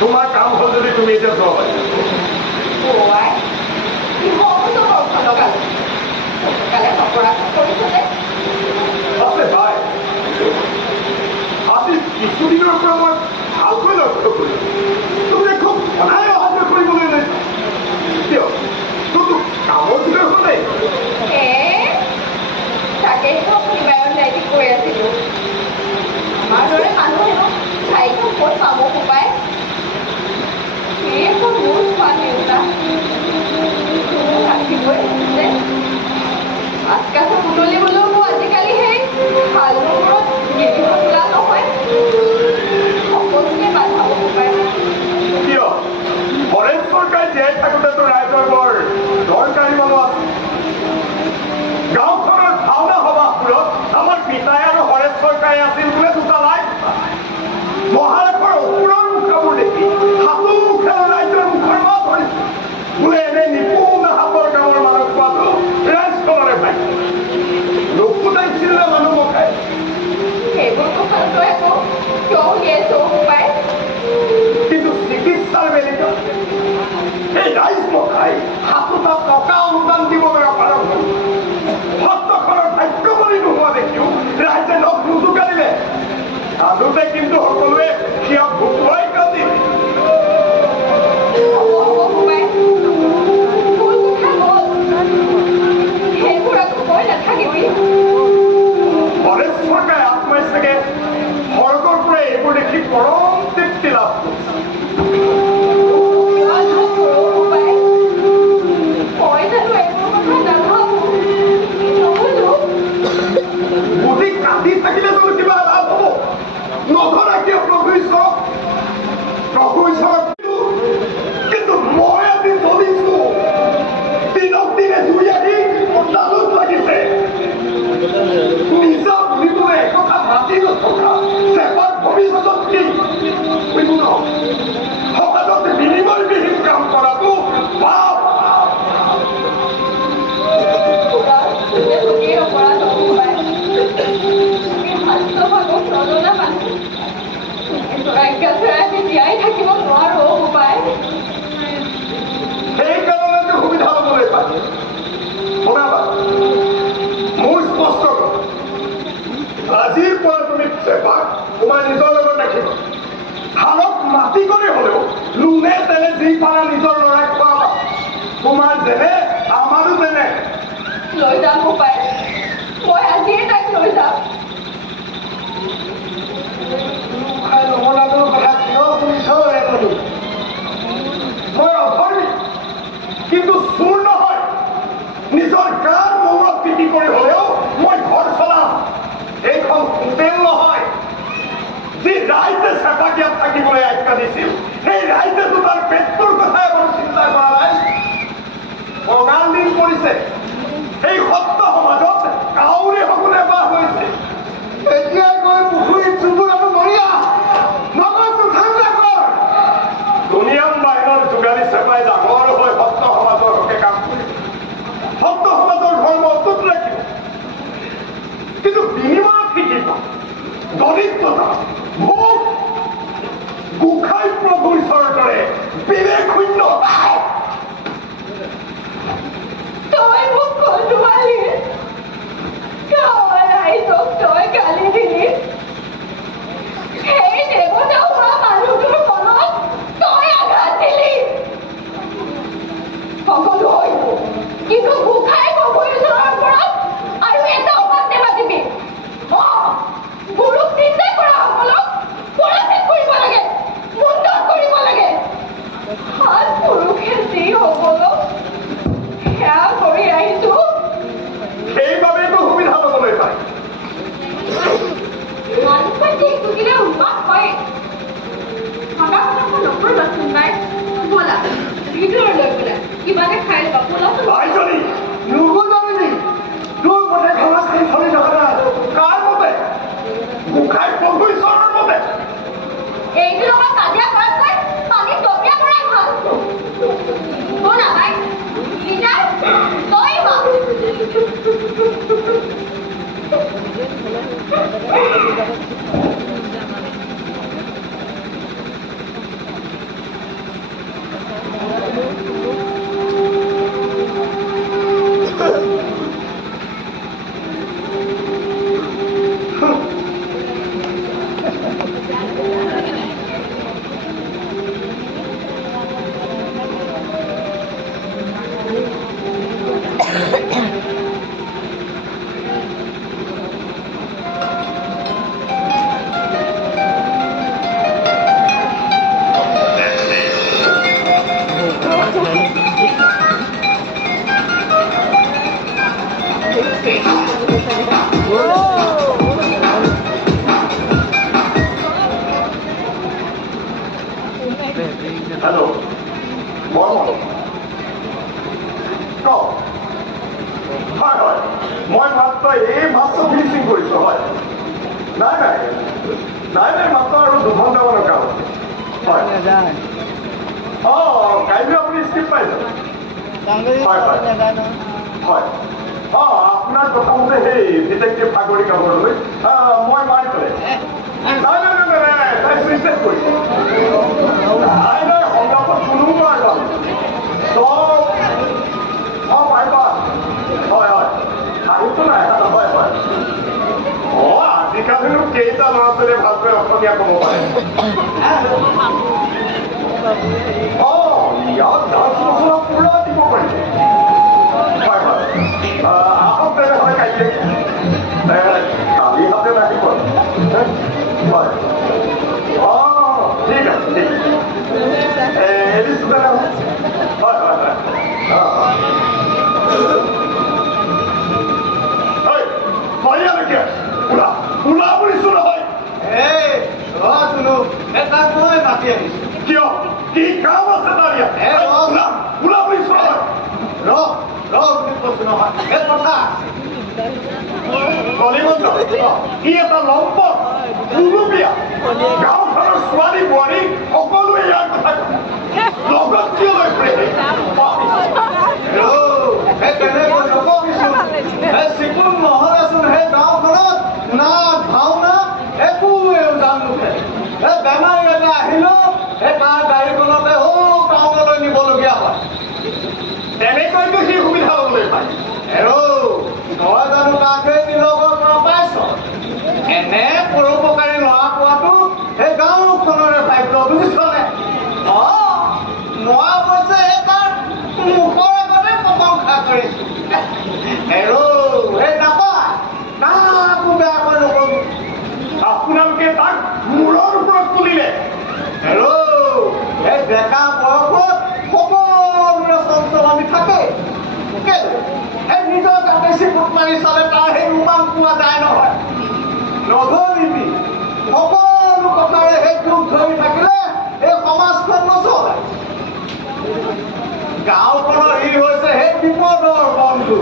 তোমাৰ কাম হ'ল যদি তুমি এতিয়া যাব পাৰিবা আই কিহতো অৰ্থ লগালো সোনকালে নকৰা কৰিছনে আছে ভাই আজি কিছুদিনৰ পৰা মই ভালকৈ লক্ষ্য কৰিলোঁ তুমি খুব সদায় অহা যোৱা কৰিবলৈ লৈছা কিয় তোৰতো কামৰ ভিতৰত হোৱা নাই তাকে শনিবাৰত নাইটি কৈ আছিলো আমাৰ দৰে মানুহেনো ঠাইখন ক'ত পাব সোপায় সেইখন মোৰ খোৱা দেউতা ৰাখিবই যে আজকাল বুটলিবলৈও মোৰ আজিকালি সেই শালবোৰত গেলি খোলা নহয় সকলোকে বাধাব সোপায় কিয় হৰেশ চৰকাৰে জীয়াই থাকোঁতেতো ৰাইজৰ বৰ দৰকাৰী মানুহ আছে গাঁওখনৰ ভাওনা সভাবোৰত আমাৰ পিতাই আৰু হৰেশ চৰকাৰে আছিল বোলে দুটা লাই মহাৰাষ্ট্ৰৰ অসুৰৰ মুখাবোৰ দেখি হাতো মুখেৰে ৰাইজৰ মুখৰ মাত ধৰিছে বোলে এনে নিপুণ হাতৰ গাঁৱৰ মানুহ পোৱাটো ৰাইজখনৰে ভাই নোকোটাইছিল নে মানুহ মুখাই সেইবোৰ কথাটো একো কিয় উলিয়াইছো সোপায় কিন্তু চিকিৎসাৰ বেলিত এই ৰাইজ মুখাই হাতোটা টকা অনুদান দিবলৈ আৰম্ভ সত্ৰখনৰ ভাগ্য বুলি নোহোৱা দেখিও ৰাইজে লগ নুজোকাৰিলে কান্দোতে কিন্তু সকলোৱে সেয়া ভুকুৱাই কান্দিল সেইবোৰ আকৌ কৈ নাথাকিবি হৰেশ চৰকাৰে আত্মাই চাগে স্বৰ্গৰ পৰা এইবোৰ দেখি পৰম তৃপ্তি লাভ কৰিছে বুজি কান্দি থাকিলে জানো কিবা লাভ হ'ব নধৰা কিয় প্ৰভু ঈশ্বৰক কিন্তু মই আজি জ্বলিছো দিনক দিনে জুই আহি অত্যাচাৰ লাগিছে নিজা বুলিবলৈ একথা মাতি নথকা চেপাৰ ভৱিষ্যত কি সমাজত বিনিময়বিহীন কাম কৰাটো পাপ জীয়াই থাকিব নোৱাৰো উপায় সেইকাৰণে সুবিধা ল'বলৈ পায় শুনাবা মোৰ স্পষ্ট আজিৰ পৰা তুমি চেপাক তোমাৰ নিজৰ লগত ৰাখিব হালত মাতি কৰি হলেও লোনে তেনে যি পাৰা নিজৰ ল'ৰাক খোৱাবা তোমাৰ যেনে আমাৰো তেনে লৈ যাম উপায় মই আজিয়ে তাক লৈ যাম খাই নমনাটোৰ কথা কিয় শুনিছ এজনী মই অধৰ্মী কিন্তু চোৰ নহয় নিজৰ গাৰ মূৰত পিটি কৰি হলেও মই ঘৰ চলাম এইখন হোটেল নহয় যি ৰাইজে চেপাক ইয়াত থাকিবলৈ আজ্ঞা দিছিল সেই ৰাইজেতো তাৰ পেটটোৰ কথা এবাৰ চিন্তা কৰা নাই অগাল দিন কৰিছে এই সত্য সমাজত কাউৰী সকলে বাস হৈছে এতিয়াই গৈ পুখুৰীত চুবুৰ আৰু মৰিয়া মগজটো ঠাণ্ডা কৰ দুনিয়াম বাহিৰৰ যোগালী চেপাই ডাঙৰ হৈ সত্য সমাজৰ হকে কাম কৰি সত্য সমাজৰ ধৰ্ম অটুট ৰাখিব কিন্তু বিনিময়ত শিকিব দৰিদ্ৰতা ভোক গোসাঁই প্ৰভুৰ চৰকাৰে বিবেক শূন্য তই মোক কন্দুৱালি ৰাইজক তই গালি দিলি সেই দেৱতা হোৱা মানুহটোৰ মনত তই আঘাত দিলি সকলো হৈছো কিন্তু গোসাঁই প্ৰভুৰ ওচৰৰ ওপৰত আৰু এটাও মাত নেমাতিবি গুৰুক নিন্দা কৰা সকলক পৰাধীন কৰিব লাগে মুণ্ডত কৰিব লাগে সাত পুৰুষে যি সকলক সেয়া কৰি আহিছো সেইবাবেতো সুবিধা ল'বলৈ পায় মানুহে যি টুকিলে উন্মাদ হয় সদা কথা নকৰিবাচোন নাই ব'লা ভিতৰলৈ বোলা কিবাকে খাই ল'বা ব'লাচোন ভাইজনী নুগুজনি তোৰ মতে সমাজখন চলি থকা নাই কাৰ মতে গোসাঁই প্ৰভু ঈশ্বৰৰ মতে এইটো লগত কাজিয়া কৰাতকৈ পানী টপীয়া কৰাই ভাল ব'লা ভাই লিডাৰ তই তই এই মাত্ৰ ফিনিচিং কৰিছ হয় নাই নাই নাই নাই মাত্ৰ আৰু 2 ঘণ্টামানৰ কাম হয় কাইলৈ আপুনি স্কিপ পাই যাব হয় হয় আপোনাৰ কথা মতে সেই ডিটেক্টিভ সাগৰিকা বৰলৈ মই মাৰি পেলাই নাই নাই নাই নাই তাই চুইচাইড কৰিছে নাই নাই সংগ্ৰামত কোনো পৰা যাম চব পাইবা হয় হয় সাহিত্য নাই হয় হয় আজিকালিনো কেইটা ল'ৰা ছোৱালীয়ে ভালকৈ অসমীয়া ক'ব পাৰে ইয়াত 10 বছৰৰ পুৰা দিব পাৰিছে হয় হয় আহক তেনেহ'লে কাইলৈ কালি হাতে লাগিব হয় ঠিক আছে ঠিক এৰিছোঁ তেনেহ'লে হয় হয় হয় হয়ালৈকে ওলা ওলা বুলিছোঁ নহয় এটা মই মাতি আহিছোঁ কিয় কি কাম আছে তাৰ ইয়াত ওলা ওলা বুলিছোঁ নহয় নহয় এই কথা কলিমন্ত ই এটা লম্পট উলুবীয়া গাঁওখনৰ ছোৱালী বোৱাৰী সকলোৱে ইয়াৰ কথা লগত কিয় লৈ ফুৰে কেনেকৈ নকবিছো চিকুণ নহ'লেচোন সেই গাঁওখনত না ভাওনা একোৱে উজান নুঠে বেমাৰী এটা আহিলেও সেই তাৰ গাড়ীখনতে টাউনলৈ নিবলগীয়া হয় তেনেকৈতো সি সুবিধা ল'বলৈ পায় তই জানো তাকে নিলগৰ পৰা পাইছ এনে পৰোপকাৰী ল'ৰা পোৱাটো সেই গাঁওখনৰে ভাগ্য বুজিছনে মই অৱশ্যে সেই তাৰ মুখৰ আগতে প্ৰশংসা কৰিছো সেই নাপায় কাকো বেয়াকৈ নকবি আপোনালোকে তাক মূৰৰ ওপৰত তুলিলে এই ডেকা বয়সত সকলোৰে চঞ্চলনি থাকে এই নিজৰ গাতে চিকুট মাৰি চালে তাৰ সেই ৰোমান পোৱা যায় নহয় নধৰিবি সকলো কথাৰে সেই দুখ ধৰি থাকিলে এই সমাজখন নচলে গাঁওখনৰ ই হৈছে সেই বিপদৰ বন্ধু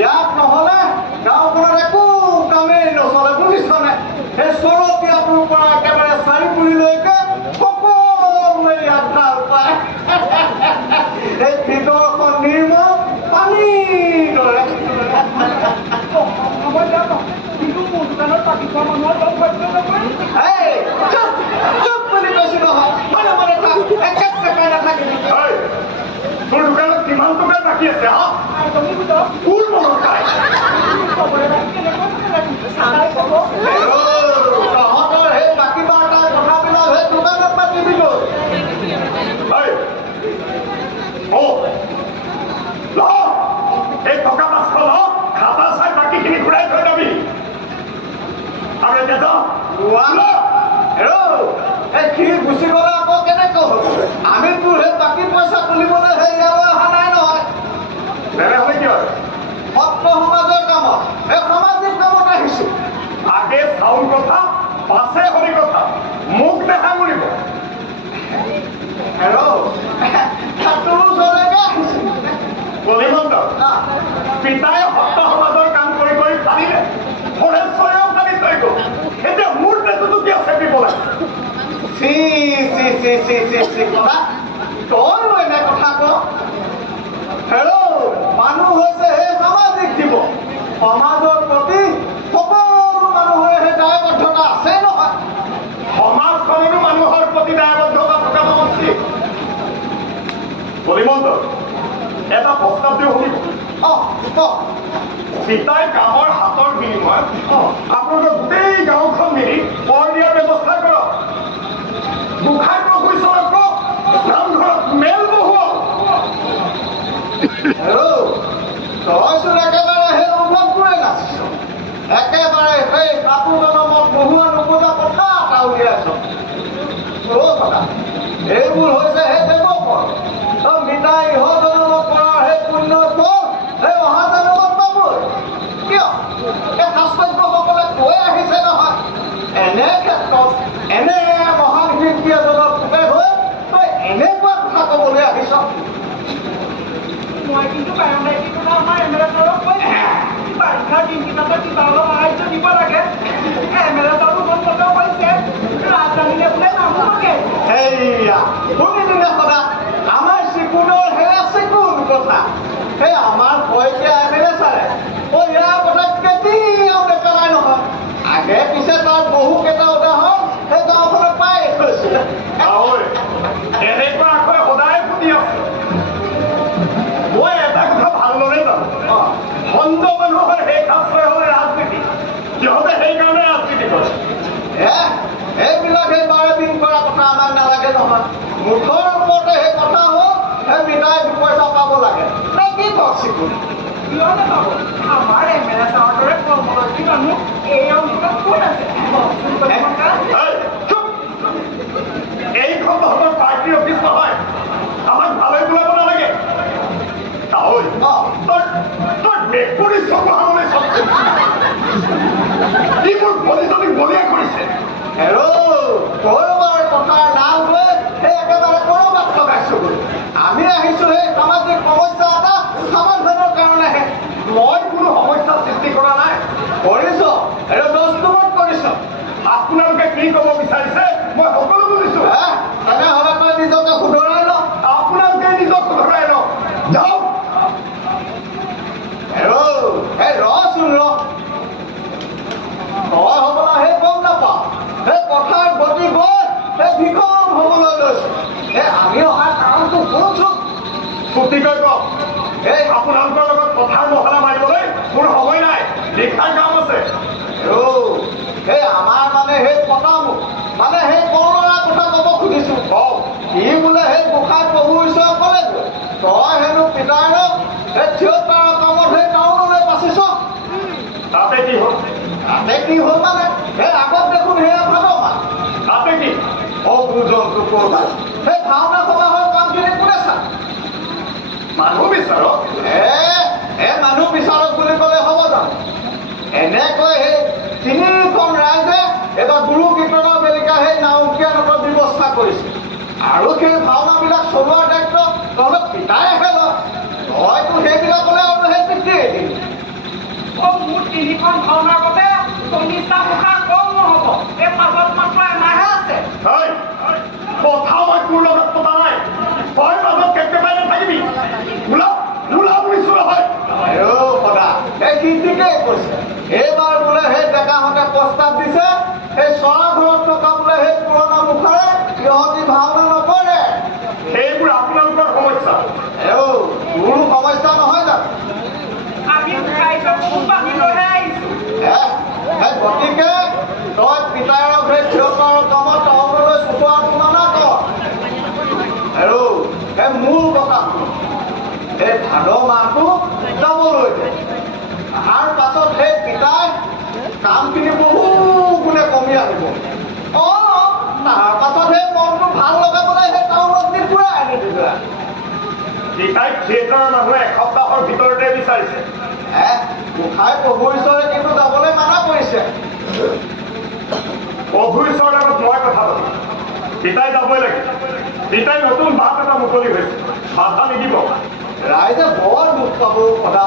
ইয়াত নহ'লে গাঁওখনত একো কামেই নচলে বুজিছনে সেই চৰতীয়াটোৰ পৰা একেবাৰে চাৰিপুলিলৈকে সকলোৱে ইয়াত ভাল পায় এই ভিতৰখন নিৰ্মল পানীৰ দৰে চুপ বুলি কৈছো নহয় মনে মনে থাক একেবাৰে নাথাকিবি তোৰ দোকানত কিমান টকা বাকী আছে কোন মনত খায় তহঁতৰ সেই বাকী বাৰ্তাৰ কথাবিলাক সেই দোকানত পাতিবি এই টকা 500 ল খাতা চাই বাকীখিনি ঘূৰাই থৈ যাবি আৰু এতিয়া এইখিনি গুচি গ'লে আকৌ কেনেকৈ হ'ব আমি তোৰ সেই বাকী পইচা তুলিবলৈ সেই ইয়ালৈ অহা নাই নহয় তেনেহ'লে কি হয় সত্ৰ সমাজৰ কামত এই সামাজিক কামত আহিছো আগে চাউল কথা পাছে হৰি কথা মোক নেহাঙুৰিব তোৰ ওচৰলৈকে আহিছো কলিমন্ত পিতাই সত্ৰ সমাজৰ কাম কৰি কৰি ফালিলে ফৰেশ্বৰেও ফালি থৈ গ'ল এতিয়া মোৰ পেটতো কিয় চেপিব লাগে তই এনে কথা ক মানুহ হৈছে সেই সামাজিক জীৱ সমাজৰ প্ৰতি সকলো মানুহৰে সেই দায়বদ্ধতা আছে নহয় সমাজখনৰো মানুহৰ প্ৰতি দায়বদ্ধতা থকাটো উচিত কলিমন্ত এটা প্ৰস্তাৱ দিওঁ শুনিব পিতাই গাঁৱৰ হাতৰ বিনিময়ত আপোনালোকে গোটেই গাঁওখন মিলি বৰ দিয়াৰ ব্যৱস্থা কৰক গোসাঁই প্ৰশিক্ষণক নামঘৰত মেল বহুৱাওক তইচোন একেবাৰে সেই উন্নতবোৰে নাচিছ একেবাৰে সেই কাপোৰজনৰ মত বহুৱা নোপোজা কথা এটা উলিয়াইছ কথা এইবোৰ হৈছে সেই দেৱকৰ মিতাই ইহঁতজনক কৰাৰ সেই পুণ্যৰ ফল সেই অহা জনমত পাবই কিয় এই শাস্ত্ৰজ্ঞসকলে কৈ আহিছে নহয় এনে ক্ষেত্ৰত এনে মহান শিল্পী এজনৰ পোকে হৈ তই এনেকুৱা কথা ক'বলৈ আহিছ মই কিন্তু আমাৰ এম এল এ ছাৰক কৈ বাৰিষাৰ শুনিলিনে সদা আমাৰ চিকুণৰ সেয়া চিকুণ কথা সেই আমাৰ শইকীয়া এমেলে ছাৰে ইয়াৰ কথা কেতিয়াও নেপেলাই নহয় আগে পিছে তাৰ বহুকেইটা উদাহৰণ সেই গাঁওখনত পাই গৈছিলে এনেকুৱা আখৰে সদায় ফুটি আছে মই এটা কথা ভালদৰে জানো খণ্ড মানুহৰ সেই শাস্ত্ৰই হ'লে ৰাজনীতি সিহঁতে সেইকাৰণে ৰাজনীতি কৰে এইবিলাক সেই বাৰে দিন কৰা কথা আমাক নালাগে নহয় মুঠৰ ওপৰতে সেই কথা হ'ল সেই মিঠাই দুপইচা পাব লাগে নে কি কওক চিকুণ কিয়নো পাব আমাৰ এমেলে ছাৰৰ দৰে কৰ্মদৰ্শী মানুহ এই অঞ্চলত কোন আছে এইখন তহঁতৰ পাৰ্টীৰ অফিচ নহয় আমাক ভালে বুলাব নালাগে তই মেকুৰী চকু হাবলৈ চাবচোন ই মোৰ ভনীজনীক বলিয়া কৰিছে কৰবাৰ কথাৰ নাম লৈ সেই একেবাৰে কৰবাত লগাইছো আমি আহিছো সেই সামাজিক সমস্যা এটা সমাধানৰ কাৰণেহে মই কোনো সমস্যা সৃষ্টি কৰা নাই কৰিছ এইটো দস্তুমত কৰিছ আপোনালোকে কি ক'ব বিচাৰিছে মই সকলো বুজিছো তেনেহ'লে তই নিজকে শুধৰাই ল আপোনালোকে নিজক শুধৰাই ল যাওক এই ৰচোন তই হ'বলা সেই গম নাপাওঁ সেই কথাৰ গতি গৈ সেই ভীষণ হ'বলৈ লৈছো আমি অহাৰ কাৰণটো শুনছো ছুটিকৈ কওক আপোনালোকৰ লগত কথাৰ মহলা মাৰিবলৈ মোৰ সময় নাই লিখাৰ কাম আছে সেই আমাৰ মানে সেই পতামুখ মানে সেই কৰুণাৰ কথা ক'ব খুজিছো সি বোলে সেই গোসাঁই প্ৰভু ঈশ্বৰ ক'লে তই হেনো পিতাৰক সেই থিয়েটাৰৰ কামত সেই টাউনলৈ বাচিছ তাতে কি হ'ল মানে সেই আগত দেখোন সেয়া ভাব মান তাতে কি অবুজন্তু কৰবাত সেই ভাওনা সবাহৰ কামখিনি কোনে চা মানুহ বিচাৰক মানুহ বিচাৰক বুলি ক'লে হ'ব জানো এনেকৈ সেই তিনিখন ৰাইজে এটা গুৰু কীৰ্তনৰ বেলিকা সেই নামকীয়া নাটৰ ব্যৱস্থা কৰিছে আৰু সেই ভাওনাবিলাক চলোৱাৰ দায়িত্ব তহঁতে পিতাইহে লয় তইতো সেইবিলাকলৈ আৰু সেই পিতৃয়ে দিবি মোৰ তিনিখন ভাওনাৰ বাবে 40টা মুখা কম নহ'ব এই পাছত মাত্ৰ এমাহে আছে কথা মই তোৰ লগত পতা নাই তই মাজত কেপকেপাই নাথাকিবি ওলা বুলিছো নহয় সদা এই কি ঠিকেই কৈছে এইবাৰ বোলে সেই ডেকাহঁতে প্ৰস্তাৱ দিছে সেই চৰা ঘৰত থকা বোলে সেই পুৰণা মুখাৰে সিহঁতি ভাওনা নকৰে সেইবোৰ আপোনালোকৰ সমস্যা মোৰো সমস্যা নহয় জানো আমি ৰাইজক খুব বান্ধি লৈহে আহিছো গতিকে তই পিতায়ক সেই থিয়েটাৰৰ কামত টাউনলৈ চুটোৱাটো মানা কৰ আৰু সেই মূল কথা সেই ভাদ মাহটো যাবলৈ তাৰ পাছত সেই পিতাই কামখিনি বহু গুণে কমি আহিব তাৰ পাছত সেই মনটো ভাল লগাবলৈ সেই টাউনত নি পুৰাই আনি দিবা পিতাই থিয়েটাৰৰ মানুহে এসপ্তাহৰ ভিতৰতে বিচাৰিছে গোসাঁই প্ৰভু ঈশ্বৰে কিন্তু যাবলৈ মানা কৰিছে প্ৰভু ঈশ্বৰৰ লগত মই কথা পাতিম পিতাই যাবই লাগে পিতাই নতুন বাট এটা মুকলি হৈছে বাধা নিদিব ৰাইজে বৰ দুখ পাব কথা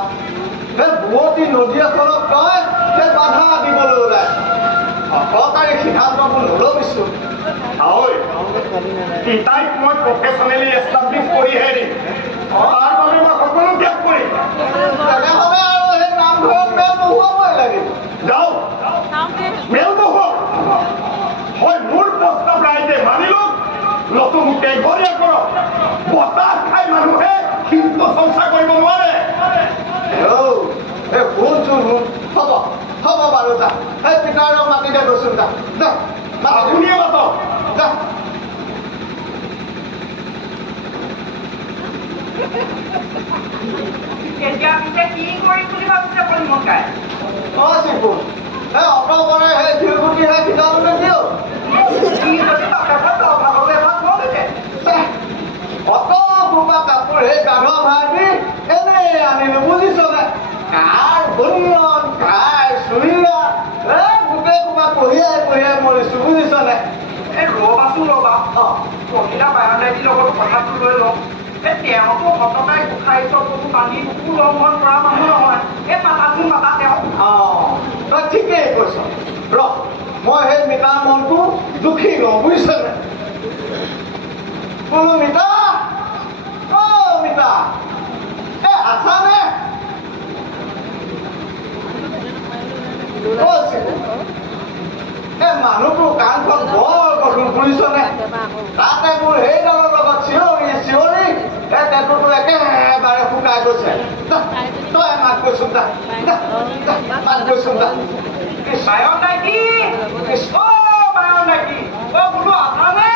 সেই বুৱতী নদী এখনক তই সেই বাধা দিবলৈ ওলাইছে সহকাৰী সিদ্ধান্তবোৰ নলবিছো পিতাইক মই প্ৰফেচনেলি এষ্টাব্লিছ কৰিহে দিম তাৰ বাবে মই সকলো ত্যাগ কৰিম তেনেহ'লে আৰু সেই নামঘৰত মেল বহুৱাবই লাগিব যাওঁ মেল বহুৱাওক হয় মোৰ প্ৰস্তাৱ ৰাইজে মানি লওক নতুনকে এঘৰীয়া কৰক বতাহ খাই মানুহে শিল্প চৰ্চা কৰিব নোৱাৰে শুনচোন হ'ব বাৰু যা সেই পিতাৰক মাতি দে গৈছোন যা আপুনিয়ে মাতক যা এতিয়া পিছে কি কৰিম বুলি ভাবিছে পলিমকাই চিকুণ সেই অটকৰে সেই শিলগুটি সেই ভিজাবলৈ দিওঁ অত কোনোবা কাপোৰ সেই গাধোৱা ভাড়ি এনেই আনিলো বুজিছনে কাৰ বনিয়ন কাৰ চুৰিয়া গোটেই কোনোবা কঢ়িয়াই মৰিছো বুজিছনে ৰ'বা কহিলা বায়নদাইটিৰ লগত কথাটো লৈ লওঁ তেওঁতো সততাই গোসাঁই চকু বান্ধি কুকুৰ লংঘন কৰা মানুহ নহয় এই মাতাচোন মাতা তেওঁ তই ঠিকেই কৈছ মই সেই মিতাৰ মনটো দুখী লওঁ বুজিছনে বোলো মিতা অ মিতা আছানে মানুহটোৰ কাণখন বৰ গধুৰ বুজিছনে তাতে মোৰ সেইডালৰ লগত চিঞৰি চিঞৰি তেঁতুটো একেবাৰে শুকাই গৈছে তই মাত গৈছোন মাত গৈছোন বায়ন নাকি অ বায়ন নাকি অ বোলো আছানে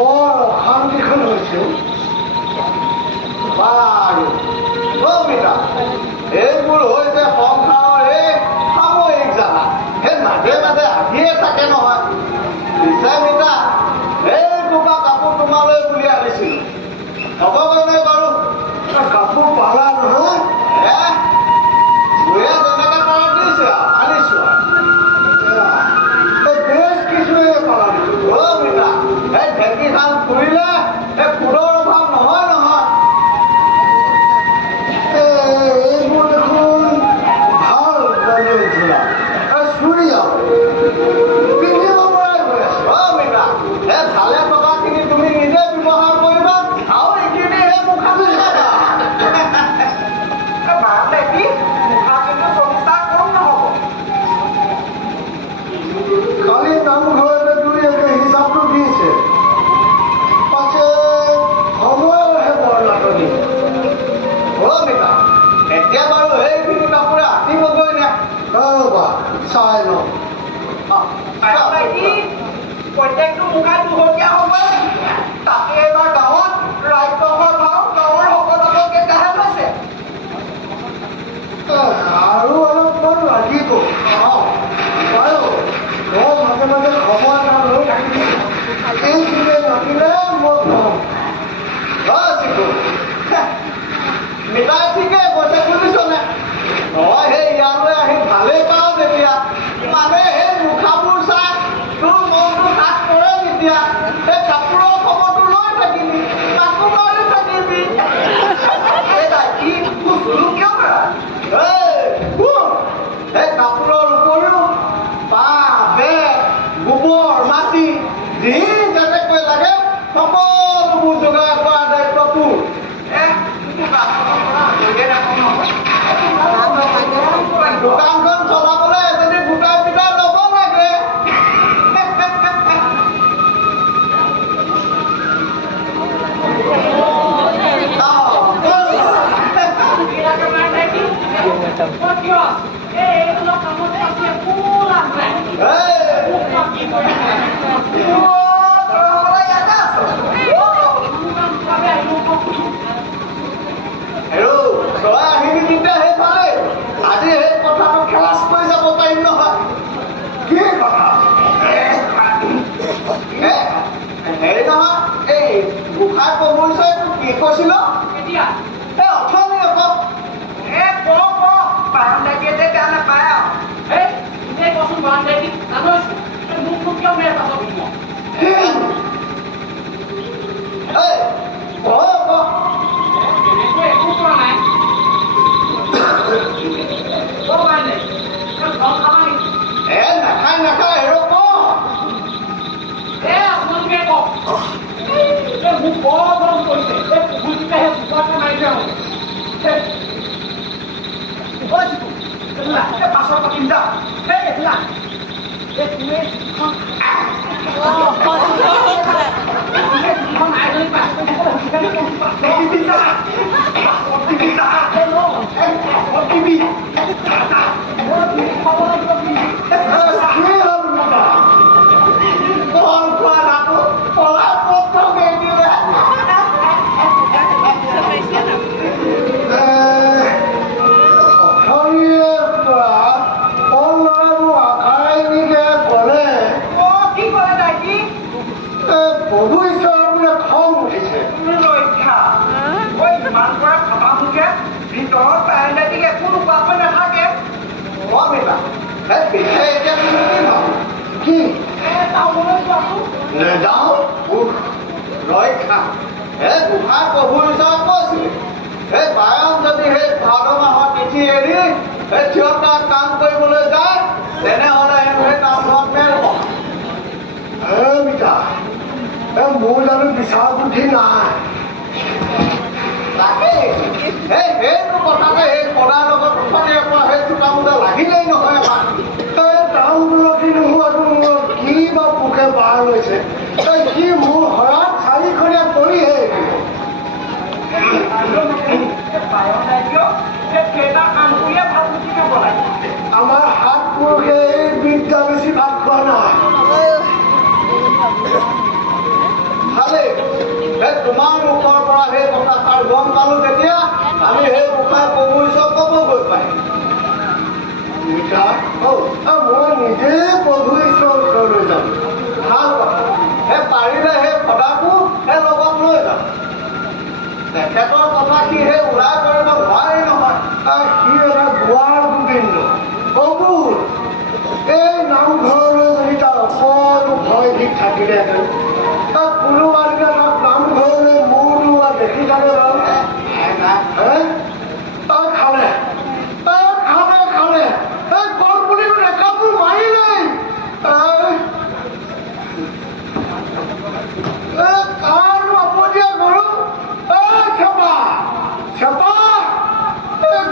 অশান্তিখন হৈছিল বাৰু এইবোৰ হৈছে সংসাৰৰ এই সাময়িক জানা সেই মাজে মাজে আহিয়ে থাকে নহয় পিছে মিতা এই দুটা কাপোৰ তোমালৈ বুলি আনিছিল ভগৱানে বাৰু কাপোৰ পালা নহয় বুঢ়ে যেনেকে পাৰা দিছে আনিছো বেছ কিছুৱে পালা দিছো মিতা এই ঢেঁকী ধান ফুৰিলে এই ফুলৰ অভাৱ নহয় নহয় এইবোৰ দেখোন ভাল বলি উঠিলা চুৰি পিন্ধিব পৰাই হৈ আছো মিতা এই ভালে টকাখিনি তুমি নিজে ব্যৱহাৰ কৰিবা আৰু এইখিনি এই মুখাটো চাবা কালি নামঘৰতে দুই হিচাপটো দিছে পাছে সময়ৰহে বৰ নাটনি মিতা এতিয়া বাৰু সেইখিনি কাপোৰে আতিবগৈ নে ৰ'বা চাই লওঁ প্ৰত্যেকটো মুখাই দুহকীয়া হ'ব তাকে এইবাৰ গাঁৱত ৰাজ্যসভাৰ ভাও গাঁৱৰ সকলোকে কেইটাহে লৈছে আৰু অলপমান লাগিব বাৰু মই মাজে মাজে খবৰ এটা লৈ থাকিম এইখিনিয়ে নাতিলে মই কম মিতাই ঠিকে কৈছে শুনিছনে তই সেই ইয়ালৈ আহি ভালেই পাওঁ যেতিয়া মানে সেই মুখাবোৰ চাই তোৰ মনটো তাত পৰে যেতিয়া সেই কাপোৰৰ খবৰটো লৈ থাকিবি তাকো লৈ থাকিবি এই কাপোৰৰ উপৰিও বাঁহ বেত গোবৰ মাটি যি যেনেকৈ লাগে সকলোবোৰ যোগাৰ কৰা দায়িত্ব তোৰ দোকানখন চলাবলৈ এজনী গোটাই পিটাই ল'ব লাগে তই আহিবি তেতিয়া সেইফালে আজি সেই কথাটো খেলাচ কৰি যাব পাৰিম নহয় কি কথা হেৰি নহয় এই গোসাঁই প্ৰভুৰ কি কৈছিল মোৰ জানো বিচাৰ বুদ্ধি নাই তাকে সেইটো কথাতে সেই পদাৰ লগত উঠনিৰে পৰা সেই চোতামোটা লাগিলেই নহয় আমাৰ টাউনবিলাকি নোহোৱাটো মোৰ কি বা পোকে বাৰ লৈছে সি মোৰ হৰাত চাৰিখনীয়া কৰিহে আমাৰ হাত পুৰুষে এই বিদ্যা বেছি ভাত খোৱা নাই ভালেই তোমাৰ মুখৰ পৰা সেই কথাষাৰ গম পালো তেতিয়া আমি সেই মুখাই প্ৰভু ক'ব গৈ পাৰিম মই নিজে প্ৰভু ঈশ্বৰৰ ওচৰলৈ যাম ভাল কথা সেই পাৰিলে সেই সদাকো সেই লগত লৈ যাম তেখেতৰ কথা সি সেই ওলাই কৰিব নোৱাৰি নহয় সি এটা দুৱাৰ গোবিন্দ প্ৰভু এই নামঘৰলৈ যদি তাৰ অকণো ভয় ঠিক থাকিলেহেঁতেন তাক কোনোবা দিনা তাক নামঘৰলৈ মূৰ দোৱা দেখি থাকে তাক খালে এই কল বুলি মানে কাপোৰ মাৰিলেই কাৰনো আপতীয়া গৰু চেপা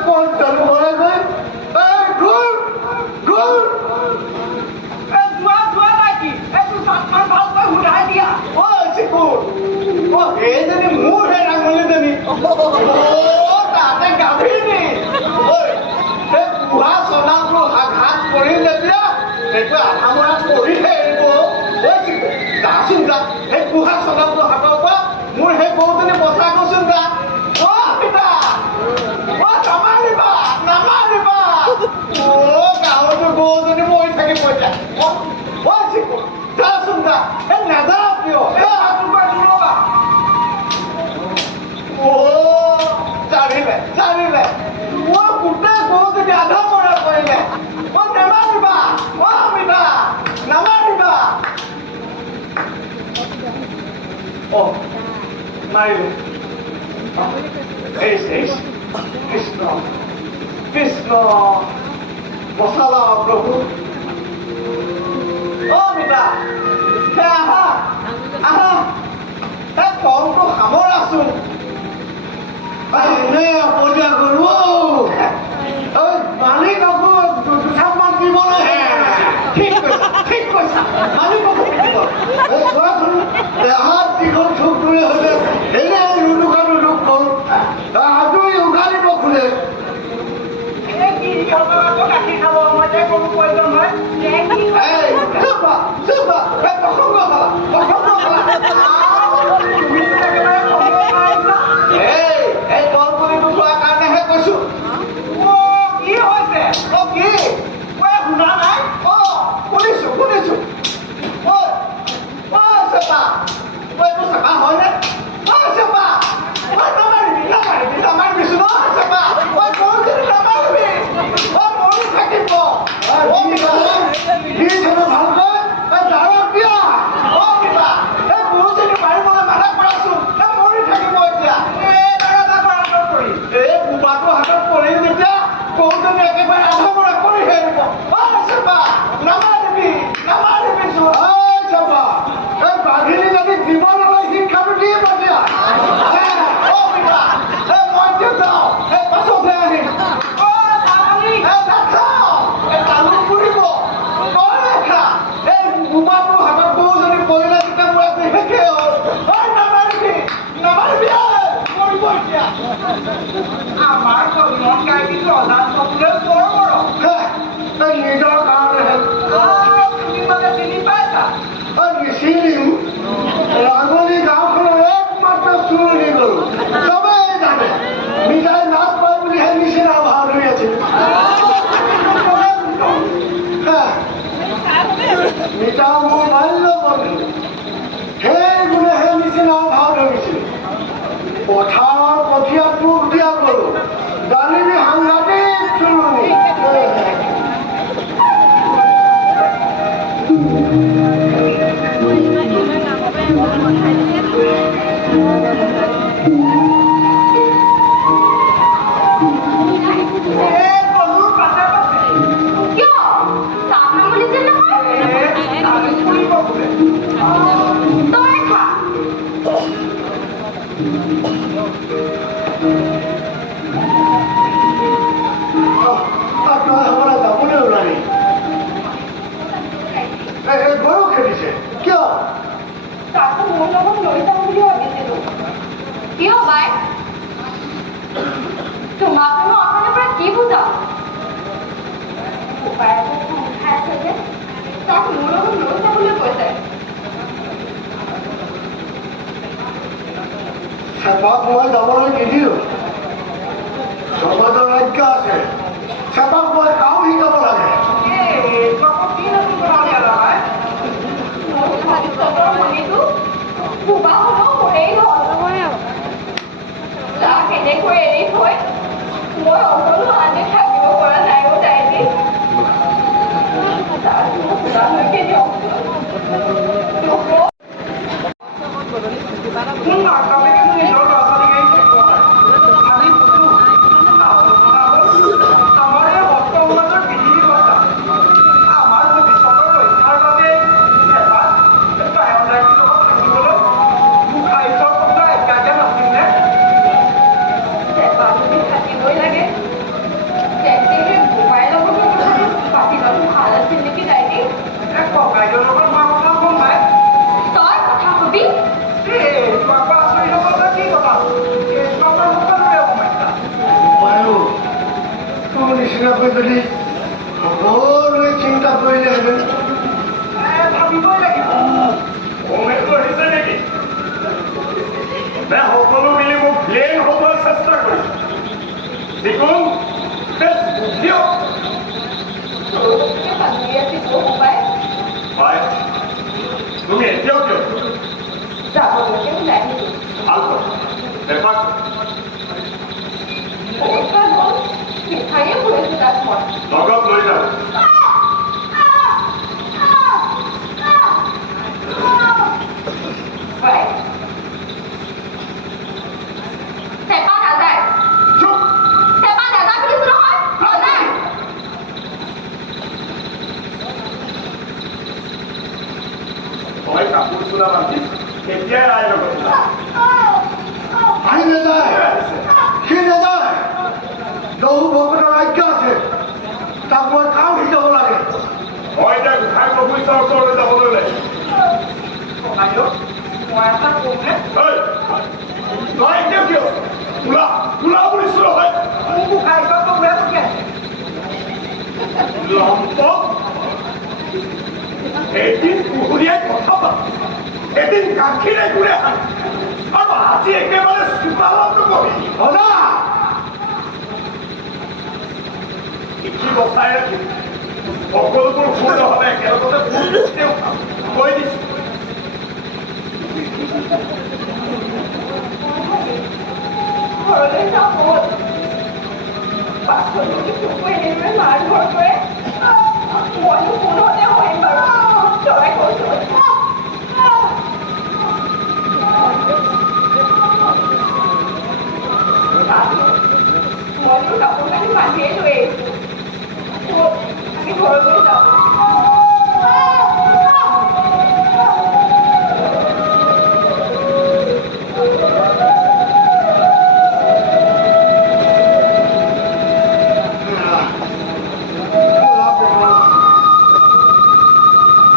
কল চালু কৰে গৈ এইজনী মোৰ হে ৰাঙলীজনী তাতে গাভীনি সেই বুঢ়া চনাটো ঘাট কৰি যেতিয়া সেইটো আধা মৰা কৰিহে এৰিব যাচোন যা সেই বুঢ়া চনাটো হাতৰ পৰা মোৰ সেই গৰুজনী বচা কৈছোন যা পিতা নামাৰিবা গাঁৱতো গৰুজনী মৰি থাকিব এতিয়া যাচোন যা এই নাযা কিয় চাৰিলে মই গোটেই গৰুজনী আধা মৰা কৰিলে নেমাৰিবা পিতা নামাৰিবা মাৰিলো কৃষ্ণ কৃষ্ণ বচালা প্ৰভু পিতা আহা আহা এই কমটো সামৰাচোন আপতীয়া গৰু মালিক আকৌ দুচাকমান দিবলৈ ঠিক কৈছা মালিককো চোৱাচোন দেহাত দীঘল থোকটোৰে হ'লে এনে ৰুদুকাটো দুখ কৰো আজৰি উঘালিব খোলে এই কলপুলিটো চোৱাৰ কাৰণেহে কৈছো কথা নিচিনিম ৰাঙলী গাঁওখনৰ একমাত্ৰ চুৰণি গৰু চবেই জানে মিঠাই নাচ পায় বুলিহে নিচিনা ভাও ধৰি আছিল মিঠা মোৰ বাল্য বন্ধু সেই গুণেহে নিচিনা ভাও ধৰিছিল পথাৰৰ কঠীয়া টোপ দিয়া গৰু জানিবি সাংঘাতিক চুৰণি গৰু খেলিছে কিয় তাকো মোৰ লগত লৈ যাম বুলি ভাবিছিলো কিয় বাই তোমাক মই অথনিৰ পৰা কি বুজাম উপায় খাই আছে যে তাক মোৰ লগত লৈ যাবলৈ কৈছে চেপাক মই যাবলৈ নিদিওঁ সমাজৰ আজ্ঞা আছে চেপাক মই কাম শিকাব লাগে কেনেকৈ এৰি থৈ মই অকলো আনি থাকিব পৰা নাই তাইদি তালৈকে নিচিনাকৈ যদি সকলোৱে চিন্তা কৰিলেহেঁতেন ভাবিবই লাগিব হৈছে নেকি সকলো মিলি মোক ব্লেম হ'বৰ চেষ্টা কৰিছে যিকোন তুমি এতিয়াও কিয় ভাল কথা লগত লৈ যাওঁ তই কাপোৰ চোলা বান্ধি এতিয়াই ৰাইৰ লগত আহি নাযায় সি নাযায় দহু ভকতৰ আজ্ঞা আছে তাক মই কাম শিকাব লাগে মই এতিয়া গোসাঁই প্ৰভু ঈশ্বৰৰ ওচৰলৈ যাবলৈ লাগে মই এটা কমনে তই এতিয়া কিয় ওলা ওলা বুলিছো নহয় মোক গোসাঁই ঈশ্বৰ প্ৰভুৱে পঠিয়াইছে লম্পক এদিন কুহুৰীয়াই কথা পাতি এদিন গাখীৰে ঘূৰে খায় আৰু আজি একেবাৰে চোতালতো বহি সদা শিকি বচাই ৰাখিম সকলোবোৰ ভুল নহ'লে একেলগতে ভুল তেওঁ কৈ দিছোঁ ঘৰলৈ যাওঁ পাছলৈকে চকু এনেদৰে মাৰ ঘৰ কৰে মইনো কোনতে হৈম বাৰু তই কৈছো মইনো কাপোৰ কানি বান্ধিয়ে লৈ আহিছো আমি ঘৰলৈ যাওঁ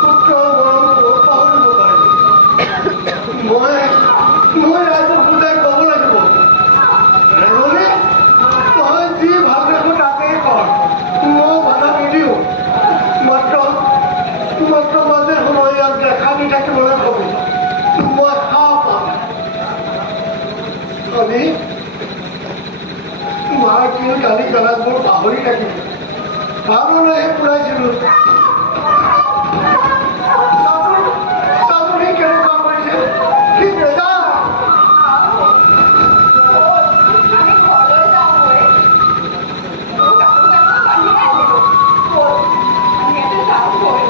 পুত্ৰ কালি কালাক মোৰ পাহৰি থাকিল ভাললৈহে পুৰাইছিলোঁ চাচোন কেনেকুৱা কৰিছে কি বেজা আমি ঘৰলৈ যাওঁ গৈ মোৰ কাপোৰ বান্ধি আহিলোঁ আমি ইয়াতে যাওঁ গৈ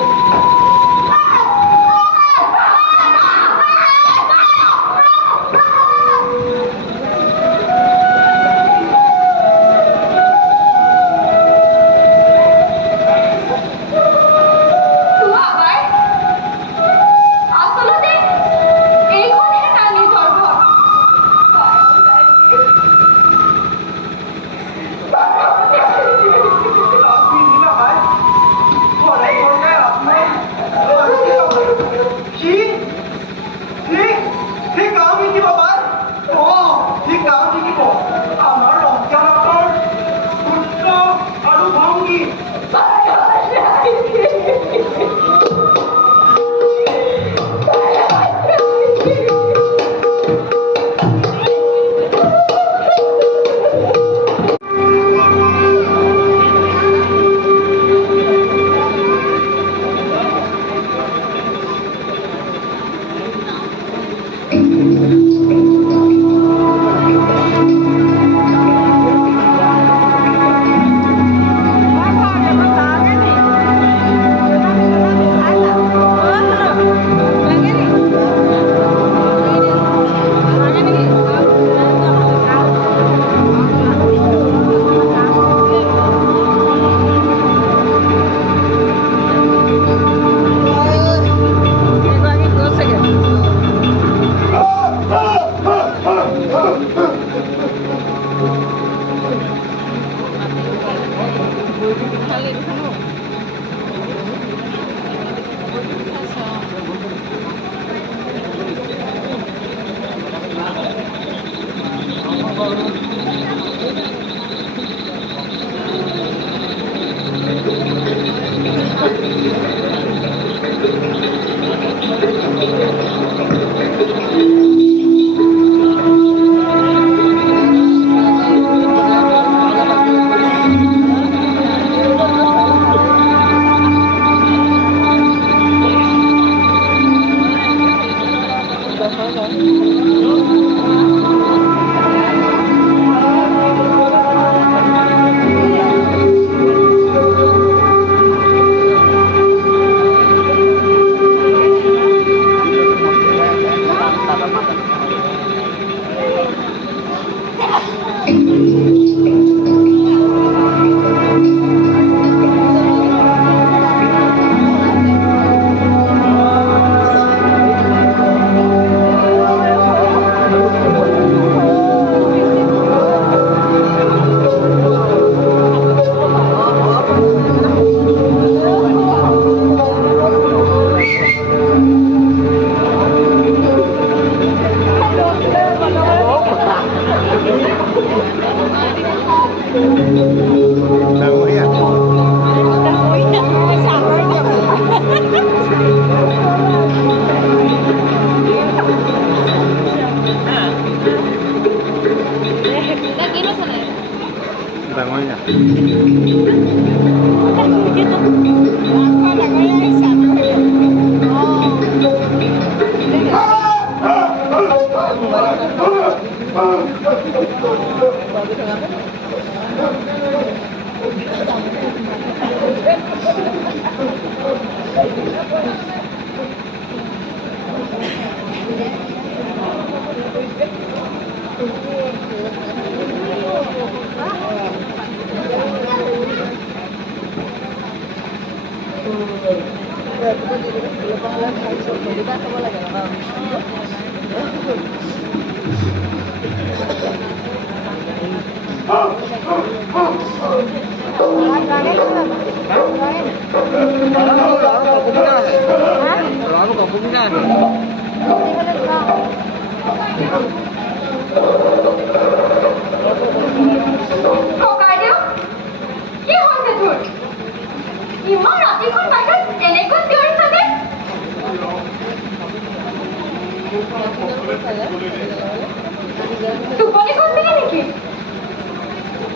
টোপনি গৈছিলে নেকি?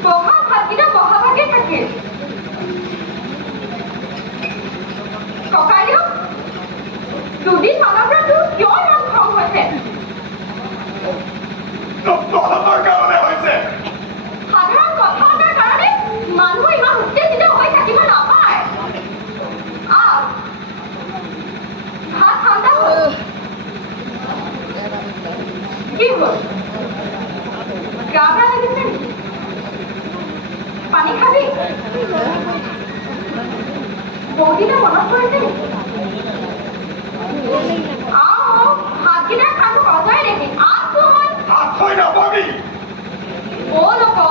বহা ভাতকেইটা বহা ভাগে থাকিল ককাইদেউ দুদিন মানৰ পৰা তোৰ কিয় ইমান খং হৈছে তহঁতৰ কাৰণে হৈছে সাধাৰণ কথা এটাৰ কাৰণে মানুহ ইমান উত্তেজিত হৈ থাকিব নাপায় ভাত ঠাণ্ডা হ'ল কি হ'ল গা বেয়া লাগিছে নেকি পানী খাবি বহুদিনে মনত পৰিছে নেকি ভাতকেইটা খাটো অজয় নেকি আছোন হাত থৈ নাপাবি বল আকৌ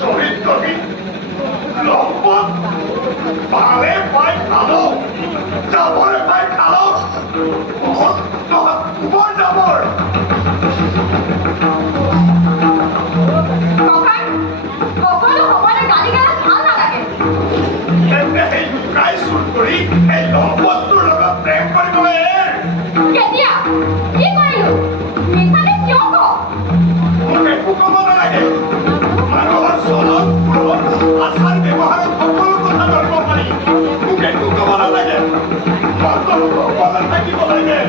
চৰিত্ৰহীন লম্পট পালে পাই খালো যাবৰে পাই খালো তহঁত গোবৰ যাবৰ ককাই সকলো হ'বলে গালি গালা ভাল নালাগে তেন্তে সেই লুকাই চুৰ কৰি সেই লম্পটটোৰ লগত প্ৰেম কৰিবলৈ এৰ কেতিয়া কি কৰিলো মিছাতে কিয় ক মোক একো ক'ব নালাগে মানুহৰ চলন ফুৰণ আচাৰ ব্যৱহাৰত সকলো কথা ধৰিব পাৰি মোক একো ক'ব নালাগে থাকিব লাগে